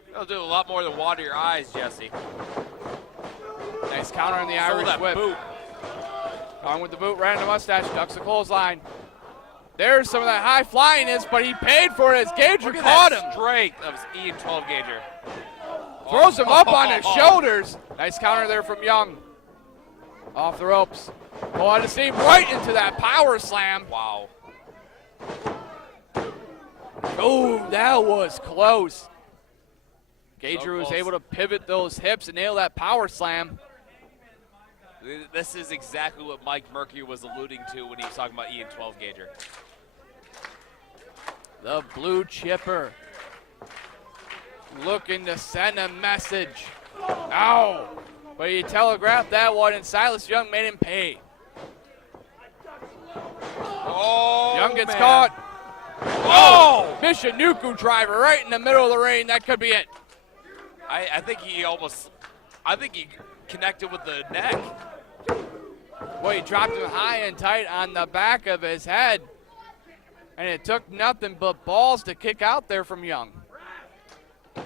That'll do a lot more than water your eyes, Jesse. Nice counter on the Irish whip. Boot. On with the boot, right on the mustache, ducks the clothesline. There's some of that high flyingness, but he paid for it as Gager caught him. Strength of Ian 12 Gager. Throws him up on his shoulders. Nice counter there from Young. Off the ropes. Go out of steam right into that power slam. Wow. Oh, that was close. Gager was close. able to pivot those hips and nail that power slam. This is exactly what Mike Mercury was alluding to when he was talking about Ian 12 Gager. The blue chipper looking to send a message. Ow! But he telegraphed that one, and Silas Young made him pay. Oh, Young gets man. caught. Oh! Michinoku driver right in the middle of the ring. That could be it. I think he connected with the neck. Well, he dropped him high and tight on the back of his head. And it took nothing but balls to kick out there from Young.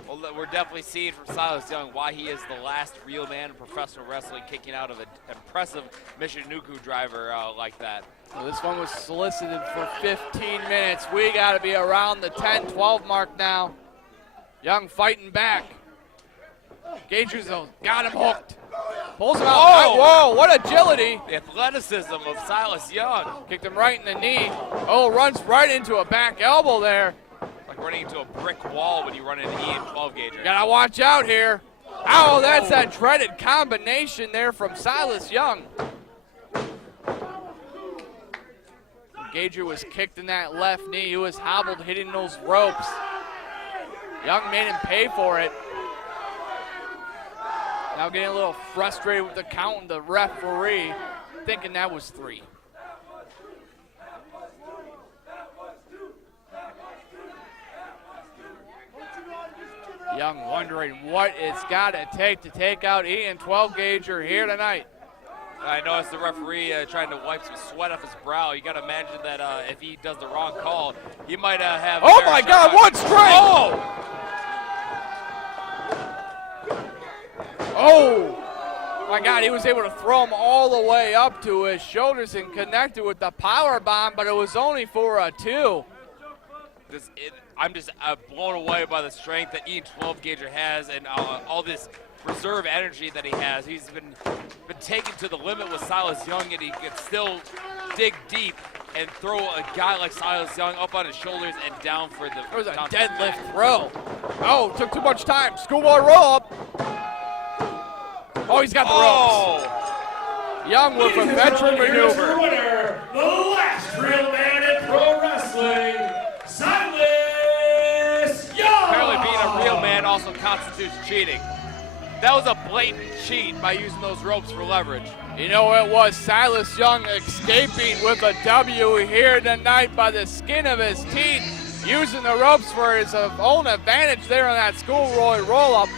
Well, we're definitely seeing from Silas Young why he is the last real man in professional wrestling kicking out of an impressive Michinoku driver like that. Well, this one was solicited for 15 minutes. We got to be around the 10-12 mark now. Young fighting back. Gager's got him hooked. Pulls him out. Oh! Whoa, what agility. The athleticism of Silas Young. Kicked him right in the knee. Oh, runs right into a back elbow there. Like running into a brick wall when you run into Ian 12 Gager. Gotta watch out here. Oh, that's that dreaded combination there from Silas Young. Gager was kicked in that left knee. He was hobbled hitting those ropes. Young made him pay for it. Now getting a little frustrated with the count and the referee, thinking that was 3. Young wondering what it's got to take out Ian 12 Gager here tonight. I noticed the referee trying to wipe some sweat off his brow. You got to imagine that if he does the wrong call, he might have. Oh my God! What strike! Oh my God! He was able to throw him all the way up to his shoulders and connected with the power bomb, but it was only for a 2. I'm just blown away by the strength that Ian 12 Gager has and all this reserve energy that he has. He's been taken to the limit with Silas Young, and he can still dig deep and throw a guy like Silas Young up on his shoulders and down for the. It was a deadlift throw. Oh, took too much time. Schoolboy roll up. Oh, he's got the ropes. Young with a veteran maneuver. Winner, the last real man in pro wrestling, Silas Young. Apparently being a real man also constitutes cheating. That was a blatant cheat by using those ropes for leverage. You know it was Silas Young escaping with a W here tonight by the skin of his teeth, using the ropes for his own advantage there on that schoolboy roll-up.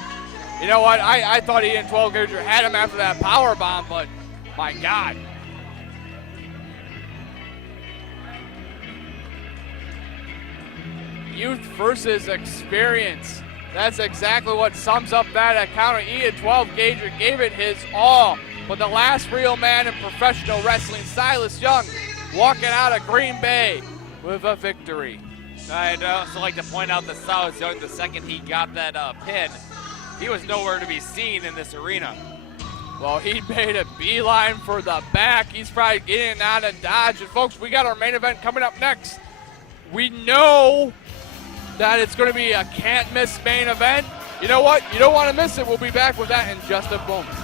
You know what? I thought Ian 12 Gager had him after that power bomb, but my God. Youth versus experience. That's exactly what sums up that encounter. Ian 12 Gager gave it his all, but the last real man in professional wrestling, Silas Young, walking out of Green Bay with a victory. I'd also like to point out that Silas Young, the second he got that pin, he was nowhere to be seen in this arena. Well, he made a beeline for the back. He's probably getting out of Dodge. And folks, we got our main event coming up next. We know that it's going to be a can't-miss main event. You know what? You don't want to miss it. We'll be back with that in just a moment.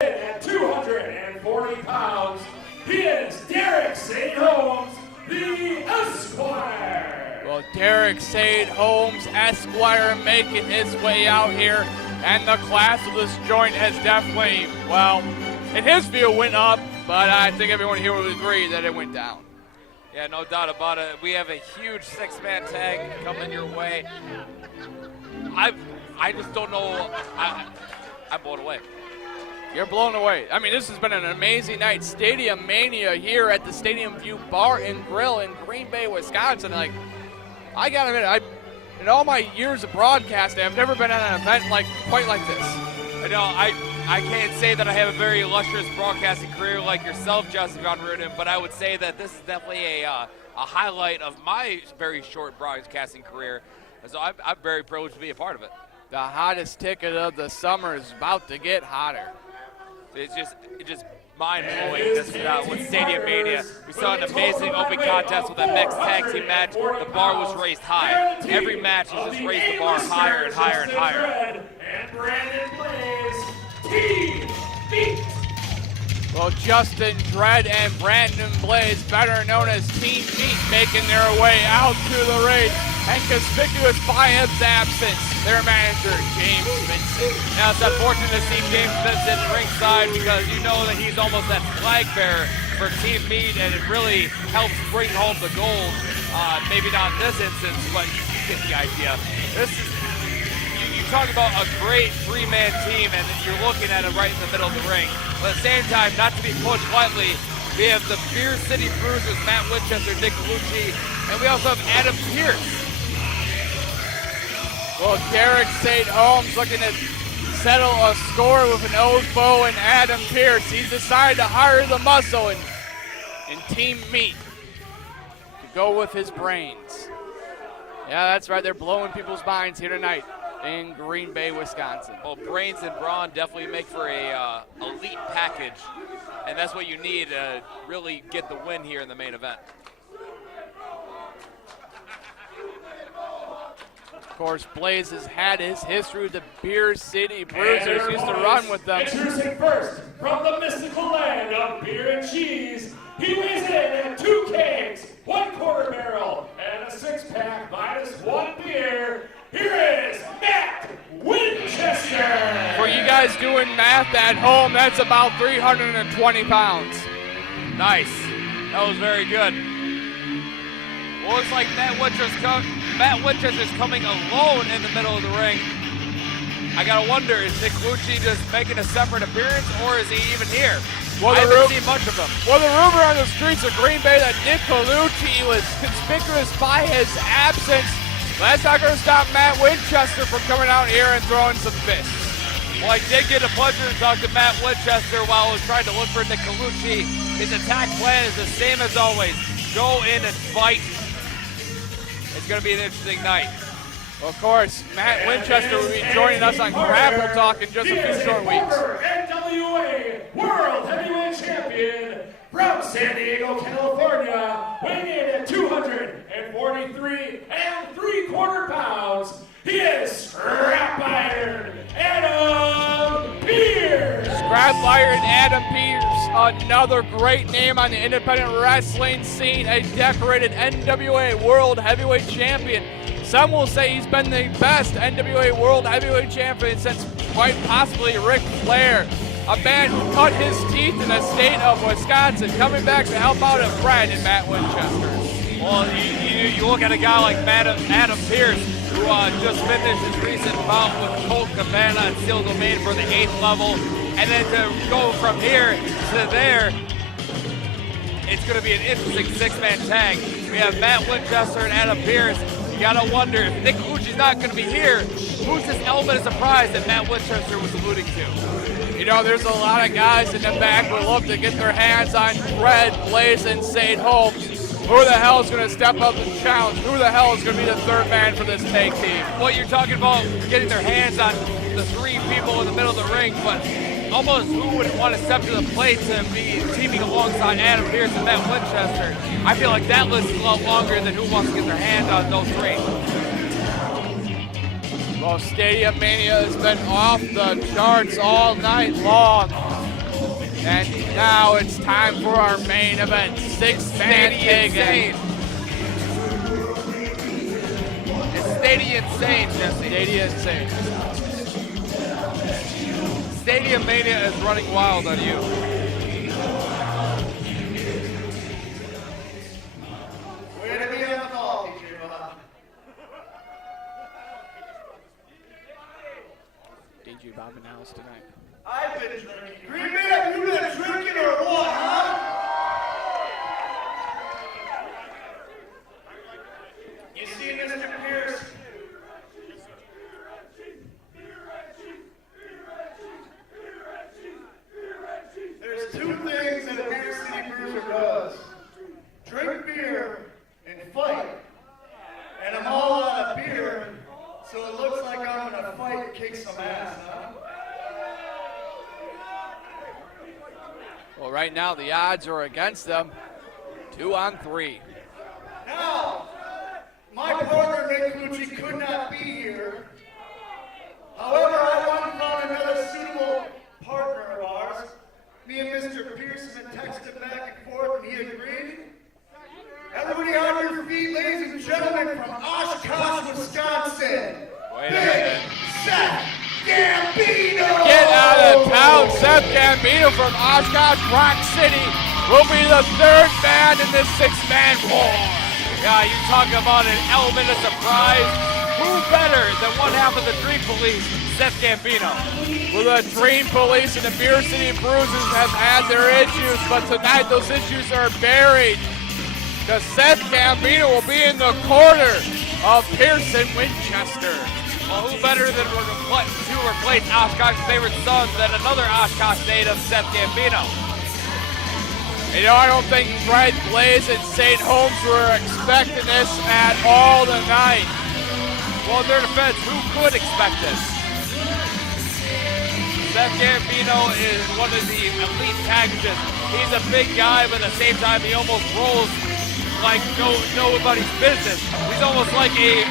At 240 pounds, he is Derek St. Holmes, the Esquire. Well, Derek St. Holmes, Esquire, making his way out here. And the class of this joint has definitely, well, in his view, went up. But I think everyone here would agree that it went down. Yeah, no doubt about it. We have a huge 6-man tag coming your way. I just don't know. I'm blown away. You're blown away. I mean, this has been an amazing night. StadiuMania here at the Stadium View Bar and Grill in Green Bay, Wisconsin. Like, I gotta admit, in all my years of broadcasting, I've never been at an event quite like this. I know, I can't say that I have a very illustrious broadcasting career like yourself, Jesse Von Ruden, but I would say that this is definitely a highlight of my very short broadcasting career. So I'm very privileged to be a part of it. The hottest ticket of the summer is about to get hotter. It's just mind-blowing this with StadiuMania. We saw an amazing open contest with a mixed tag team match. The bar was raised high. Every match has just raised the bar higher and higher and higher. And Brandon Blaze, Team Meat. Well, Justin Dredd and Brandon Blaze, better known as Team Meat, making their way out to the ring. And conspicuous by his absence, their manager, James Vincent. Now, it's unfortunate to see James Vincent ringside because you know that he's almost that flag bearer for Team Meat, and it really helps bring home the gold. Maybe not in this instance, but you get the idea. This is, you talk about a great three-man team, and you're looking at it right in the middle of the ring. But at the same time, not to be pushed lightly, we have the Beer City Bruisers, Matt Winchester, Nick Lucci, and we also have Adam Pearce. Well, Derek St. Holmes looking to settle a score with an old foe and Adam Pearce. He's decided to hire the muscle and Team Meat to go with his brains. Yeah, that's right. They're blowing people's minds here tonight in Green Bay, Wisconsin. Well, brains and brawn definitely make for a elite package, and that's what you need to really get the win here in the main event. Of course, Blaze has had his history with the Beer City Bruisers. Used to run with them. Introducing first, from the mystical land of beer and cheese, he weighs in at 2 kegs, 1 quarter barrel, and a 6-pack minus 1 beer. Here is Matt Winchester. For you guys doing math at home, that's about 320 pounds. Nice. That was very good. Well, looks like Matt Winchester's coming alone in the middle of the ring. I gotta wonder, is Nick Lucci just making a separate appearance, or is he even here? Well, I haven't seen much of him. Well, the rumor on the streets of Green Bay that Nick Lucci was conspicuous by his absence. That's not going to stop Matt Winchester from coming out here and throwing some fists. Well, I did get a pleasure to talk to Matt Winchester while I was trying to look for Nick Lucci. His attack plan is the same as always. Go in and fight. It's going to be an interesting night. Well, of course, Matt Winchester will be joining us on Grapple Talk in just a few short weeks. NWA World Heavyweight Champion from San Diego, California, weighing in at 243 3/4 pounds. He is Scrap Iron Adam Pearce. Scrap Iron Adam Pearce, another great name on the independent wrestling scene, a decorated NWA World Heavyweight Champion. Some will say he's been the best NWA World Heavyweight Champion since quite possibly Ric Flair. A man who cut his teeth in the state of Wisconsin, coming back to help out a friend in Matt Winchester. Well, you look at a guy like Adam Pearce, who just finished his recent bout with Colt Cabana and Steel Domain for the 8th level, and then to go from here to there, it's going to be an interesting 6-man tag. We have Matt Winchester and Adam Pearce. You gotta wonder, if Nick Lucci's not going to be here, who's this element of surprise that Matt Winchester was alluding to? You know, there's a lot of guys in the back who love to get their hands on Dredd, Blaze, and St. Holmes. Who the hell is going to step up and challenge? Who the hell is going to be the third man for this tag team? Well, you're talking about getting their hands on the 3 people in the middle of the ring, but almost who would want to step to the plate to be teaming alongside Adam Pearce and Matt Winchester? I feel like that list is a lot longer than who wants to get their hands on those 3. Well, StadiuMania has been off the charts all night long. And now it's time for our main event, 6-man tag. It's Stadium Insane, Jesse. Stadium Insane. StadiuMania is running wild on you. Way to be on the ball, teacher Bob. DJ Bob announced tonight. I've been drinking. Green Bay, have you been drinking or what, huh? You see, Mr. Pierce? There's 2 things that a Beer City Bruiser does. Drink beer and fight. And I'm all out of beer, so it looks like I'm in a fight Well, right now the odds are against them. 2-on-3. Now, my partner Nick Lucci could not be here. However, I wanted found another suitable partner of ours. Me and Mr. Pearson had texted back and forth, and he agreed. Everybody on your feet, ladies and gentlemen, from Oshkosh, Wisconsin. Wait a minute. Seth Gambino! Get out of town. Seth Gambino from Oshkosh Rock City will be the third man in this six-man war. Yeah, you talk about an element of surprise. Who better than one half of the Dream Police, Seth Gambino? Well, the Dream Police and the Beer City Bruises have had their issues, but tonight those issues are buried. Because Seth Gambino will be in the corner of Pearson Winchester. Well, who better than to replace Oshkosh's favorite sons than another Oshkosh native, Seth Gambino? You know, I don't think Fred, Blaze, and St. Holmes were expecting this at all tonight. Well, in their defense, who could expect this? Seth Gambino is one of the elite packages. He's a big guy, but at the same time, he almost rolls like nobody's business. He's almost like a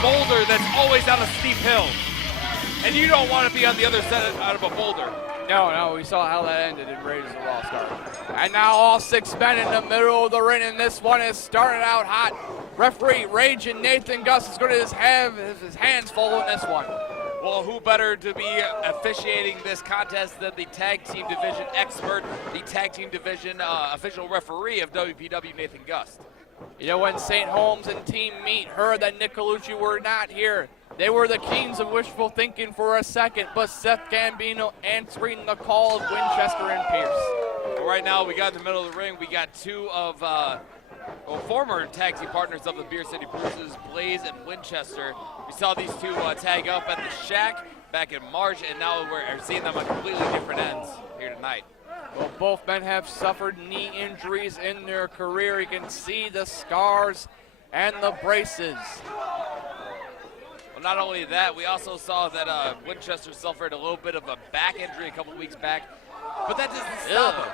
boulder that's always on a steep hill. And you don't want to be on the other side of a boulder. No, we saw how that ended in Raiders of All Stars. And now all six men in the middle of the ring, and this one is starting out hot. Referee Raging Nathan Gus is going to have his hands full in this one. Well, who better to be officiating this contest than the tag team division expert, the tag team division official referee of WPW, Nathan Gust. You know, when St. Holmes and team meet heard that Nick Colucci were not here, they were the kings of wishful thinking for a second, but Seth Gambino answering the call of Winchester and Pierce. Well, right now, we got in the middle of the ring, we got two of former tag team partners of the Beer City Bruises, Blaze and Winchester. We saw these two tag up at the Shack back in March, and now we're seeing them on completely different ends here tonight. Well, both men have suffered knee injuries in their career. You can see the scars and the braces. Well, not only that, we also saw that Winchester suffered a little bit of a back injury a couple weeks back, but that doesn't stop him.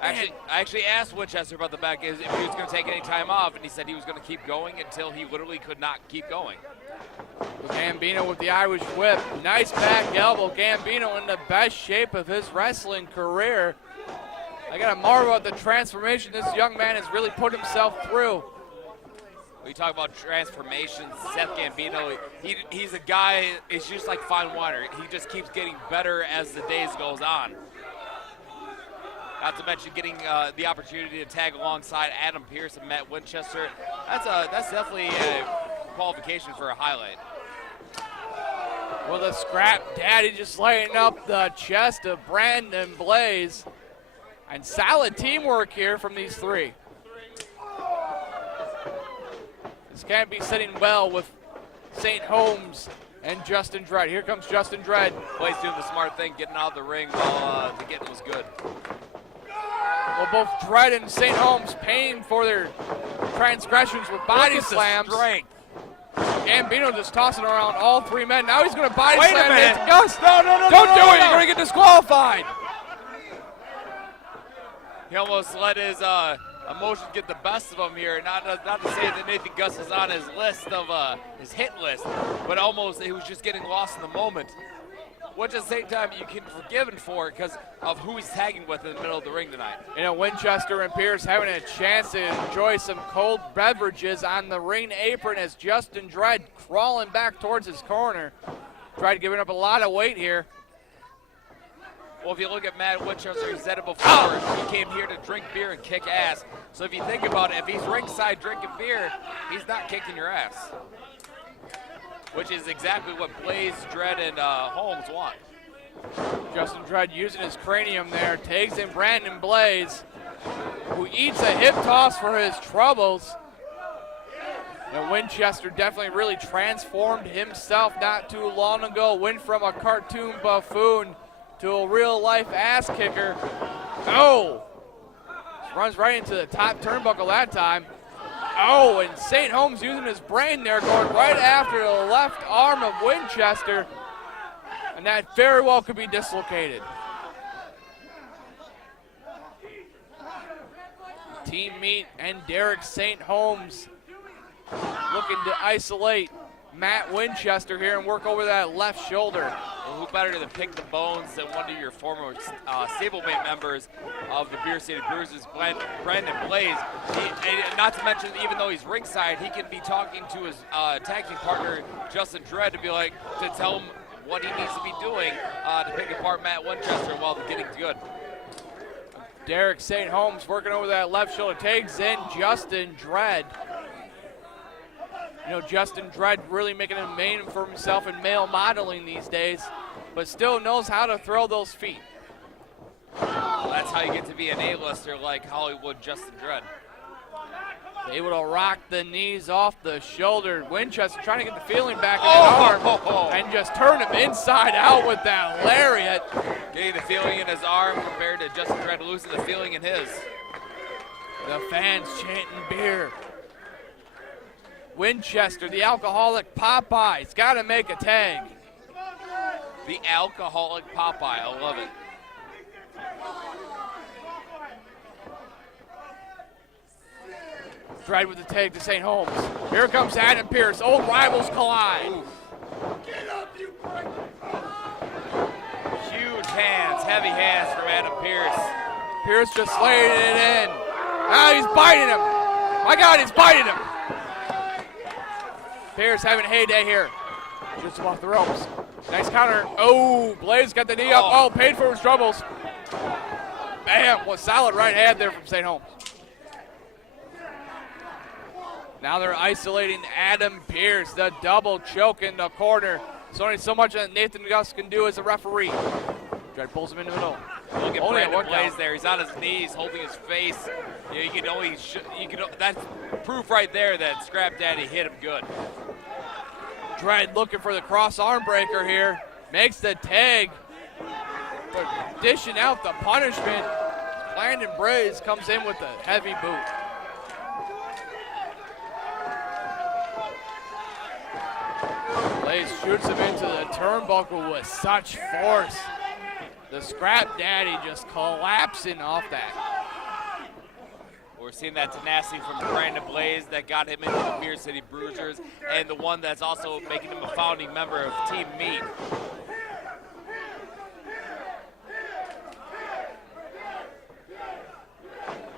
I actually asked Winchester about the back, if he was going to take any time off, and he said he was going to keep going until he literally could not keep going. Gambino with the Irish whip. Nice back elbow. Gambino in the best shape of his wrestling career. I got to marvel at the transformation this young man has really put himself through. We talk about transformations. Seth Gambino, he's a guy, it's just like fine wine. He just keeps getting better as the days goes on. Not to mention getting the opportunity to tag alongside Adam Pearce and Matt Winchester. That's definitely a qualification for a highlight. Well, the Scrap Daddy just lighting up the chest of Brandon Blaze. And solid teamwork here from these three. This can't be sitting well with St. Holmes and Justin Dredd. Here comes Justin Dredd. Blaze doing the smart thing, getting out of the ring while the getting was good. Well, both Dredd and St. Holmes paying for their transgressions with body slams. Strength. Gambino just tossing around all three men. Now he's going to body Wait slam a minute. Nathan Gus. No, Don't do it. You're going to get disqualified. He almost let his emotions get the best of him here. Not to say that Nathan Gus is on his list of his hit list, but almost he was just getting lost in the moment. Which at the same time you can forgive him for because of who he's tagging with in the middle of the ring tonight. You know, Winchester and Pierce having a chance to enjoy some cold beverages on the ring apron as Justin Dredd crawling back towards his corner. Dredd giving up a lot of weight here. Well, if you look at Matt Winchester, he said it before, he came here to drink beer and kick ass. So if you think about it, if he's ringside drinking beer, he's not kicking your ass. Which is exactly what Blaze, Dredd, and Holmes want. Justin Dredd using his cranium there, takes in Brandon Blaze, who eats a hip toss for his troubles. And Winchester definitely really transformed himself not too long ago. Went from a cartoon buffoon to a real-life ass kicker. Oh! Runs right into the top turnbuckle that time. Oh, and St. Holmes using his brain there, going right after the left arm of Winchester. And that very well could be dislocated. Team Meat and Derek St. Holmes looking to isolate Matt Winchester here and work over that left shoulder. Well, who better to pick the bones than one of your former stablemate members of the Beer City Bruisers, Brandon Blaze. Not to mention, even though he's ringside, he can be talking to his tag team partner, Justin Dredd, to tell him what he needs to be doing to pick apart Matt Winchester while getting good. Derek St. Holmes working over that left shoulder, takes in Justin Dredd. You know, Justin Dredd really making a name for himself in male modeling these days, but still knows how to throw those feet. Well, that's how you get to be an A-lister like Hollywood Justin Dredd. Able to rock the knees off the shoulder. Winchester trying to get the feeling back in his arm and just turn him inside out with that lariat. Getting the feeling in his arm compared to Justin Dredd losing the feeling in his. The fans chanting beer. Winchester, the alcoholic Popeye's got to make a tag. The alcoholic Popeye, I love it. Dredd with the tag to St. Holmes. Here comes Adam Pierce. Old rivals collide. Get up, you prick! Huge hands, heavy hands from Adam Pierce. Pierce just slaying it in. Ah, he's biting him. My God, he's biting him. Pierce having a heyday here. Shoots him off the ropes. Nice counter. Oh, Blaze got the knee up. Oh, paid for his troubles. Bam, what solid right hand there from St. Holmes. Now they're isolating Adam Pierce, the double choke in the corner. There's only so much that Nathan Gus can do as a referee. Dredd pulls him in the middle. Look at Brandon Blaze there. He's on his knees, holding his face. That's proof right there that Scrap Daddy hit him good. Dredd looking for the cross arm breaker here. Makes the tag. But dishing out the punishment. Brandon Blaze comes in with a heavy boot. Blaze shoots him into the turnbuckle with such force. The Scrap Daddy just collapsing off that. We're seeing that tenacity from Brandon Blaze that got him into the Beer City Bruisers, and the one that's also making him a founding member of Team Meat.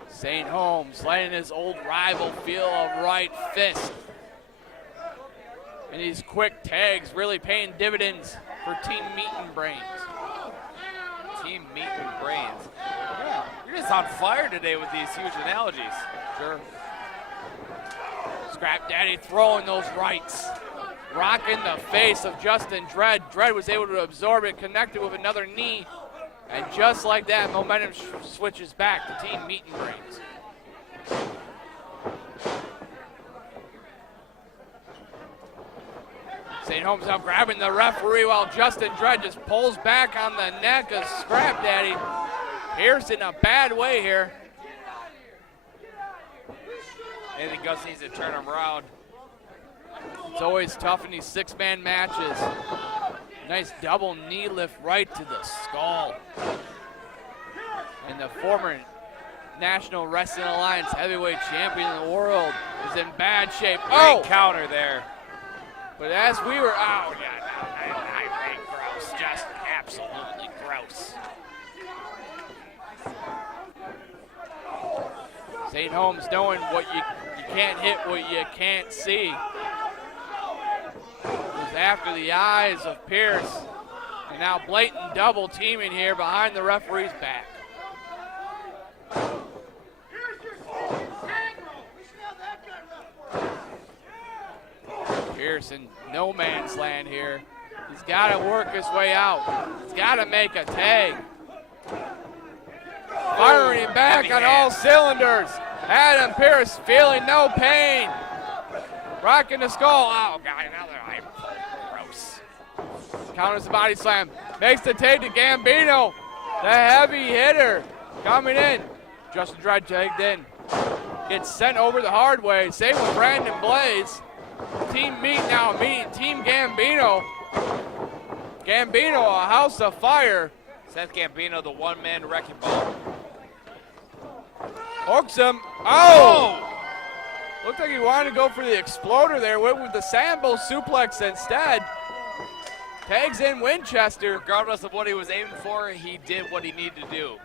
St. Holmes letting his old rival feel a right fist. And these quick tags really paying dividends for Team Meat and Brains. Team Meat and Brains. Yeah, you're just on fire today with these huge analogies. Sure. Scrap Daddy throwing those rights. Rocking the face of Justin Dredd. Dredd was able to absorb it, connected with another knee. And just like that, momentum switches back to Team Meat and Brains. St. Holmes now grabbing the referee while Justin Dredd just pulls back on the neck of Scrap Daddy. Pierce in a bad way here. Nathan Gus needs to turn him around. It's always tough in these six-man matches. Nice double knee lift right to the skull. And the former National Wrestling Alliance heavyweight champion of the world is in bad shape. Great counter there. But as we were, oh yeah, irate, gross, just absolutely gross. St. Holmes knowing what you can't hit, what you can't see. Was after the eyes of Pierce. And now blatant double teaming here behind the referee's back. Pierce in no man's land here. He's got to work his way out. He's got to make a tag. Firing him back on all cylinders. Adam Pierce feeling no pain. Rocking the skull. Oh, God, another eye. Gross. Counters the body slam. Makes the tag to Gambino. The heavy hitter coming in. Justin Dredd tagged in. Gets sent over the hard way. Same with Brandon Blaze. Team Meat now meeting Team Gambino. Gambino, a house of fire. Seth Gambino, the one-man wrecking ball. Hooks him. Oh! Looked like he wanted to go for the exploder there. Went with the Sambo suplex instead. Tags in Winchester. Regardless of what he was aiming for, he did what he needed to do.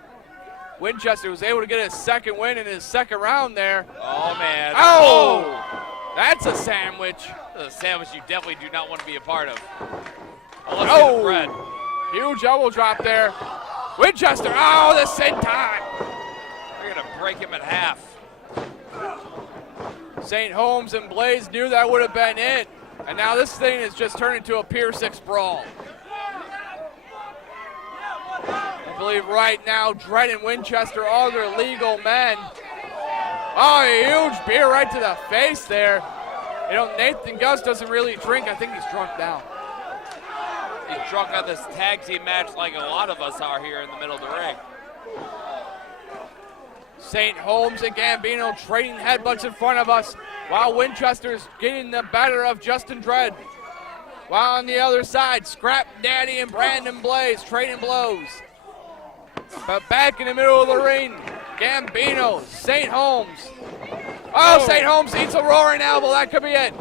Winchester was able to get his second win in his second round there. Oh, man. Oh! That's a sandwich. That's a sandwich you definitely do not want to be a part of. Unless you're the bread. Huge elbow drop there. Winchester, oh, the senton. They're going to break him in half. St. Holmes and Blaze knew that would have been it. And now this thing has just turned into a Pier 6 brawl. I believe right now, Dredd and Winchester, all their legal men. Oh, a huge beer right to the face there. You know, Nathan Gus doesn't really drink. I think he's drunk now. He's drunk on this tag team match like a lot of us are here in the middle of the ring. St. Holmes and Gambino trading headbutts in front of us while Winchester's getting the better of Justin Dredd. While on the other side, Scrap Daddy and Brandon Blaze trading blows. But back in the middle of the ring, Gambino, St. Holmes. Oh, St. Holmes eats a roaring elbow. That could be it.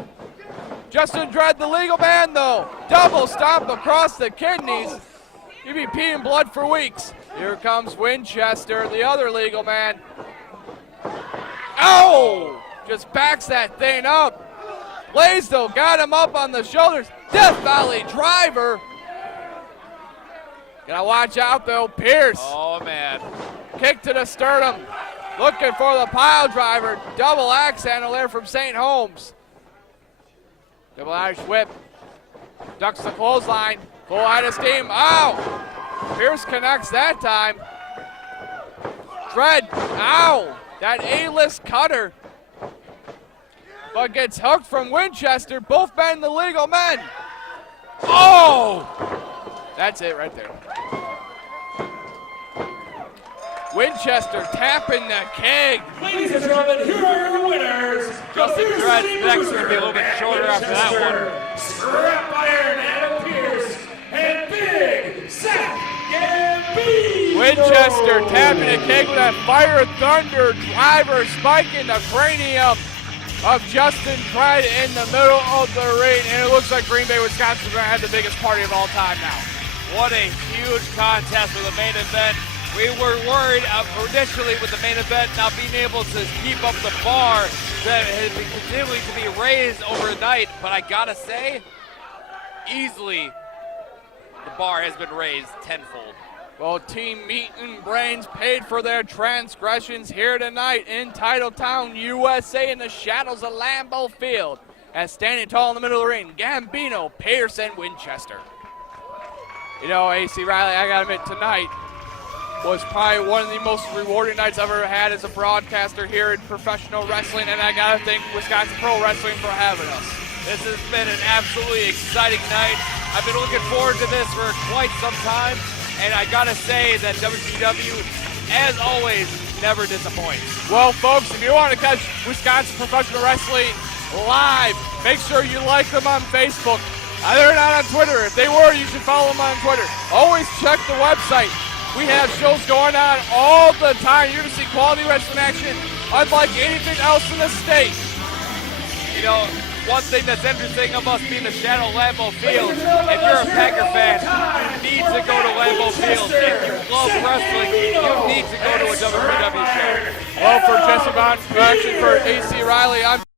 Justin Dredd, the legal man, though. Double stomp across the kidneys. He'd be peeing blood for weeks. Here comes Winchester, the other legal man. Oh! Just backs that thing up. Blaisdell got him up on the shoulders. Death Valley driver. Gotta watch out, though. Pierce. Oh, man. Kick to the sternum. Looking for the pile driver. Double axe handle there from St. Holmes. Double Irish whip. Ducks the clothesline. Full height of steam. Oh! Pierce connects that time. Dredd. Ow! That A-list cutter. But gets hooked from Winchester. Both men the legal men. Oh! That's it right there. Winchester tapping the keg. Ladies and gentlemen, here are your winners. Justin Dredd, next going to be a little bit shorter after that one. Scrap Iron Adam Pierce and Big Zach Gambino. Winchester tapping the keg with that Fire Thunder driver, spiking the cranium of Justin Dredd in the middle of the ring. And it looks like Green Bay, Wisconsin is going to have the biggest party of all time now. What a huge contest for the main event. We were worried initially with the main event not being able to keep up the bar that has been continuing to be raised overnight, but I gotta say, easily the bar has been raised tenfold. Well, Team Meat and Brains paid for their transgressions here tonight in Titletown, USA, in the shadows of Lambeau Field. As standing tall in the middle of the ring, Gambino, Pierce, and Winchester. You know, AC Riley, I gotta admit, tonight was probably one of the most rewarding nights I've ever had as a broadcaster here in professional wrestling, and I gotta thank Wisconsin Pro Wrestling for having us. This has been an absolutely exciting night. I've been looking forward to this for quite some time, and I gotta say that WCW, as always, never disappoints. Well, folks, if you want to catch Wisconsin Professional Wrestling live, make sure you like them on Facebook. They're not on Twitter. If they were, you should follow them on Twitter. Always check the website. We have shows going on all the time. You're going to see quality wrestling action unlike anything else in the state. You know, one thing that's interesting of us being the shadow of Lambeau Field, if you're a Packer fan, you need to go to Lambeau Field. If you love wrestling, you need to go to a WCW show. Well, for Jesse Bond, actually for AC Riley, I'm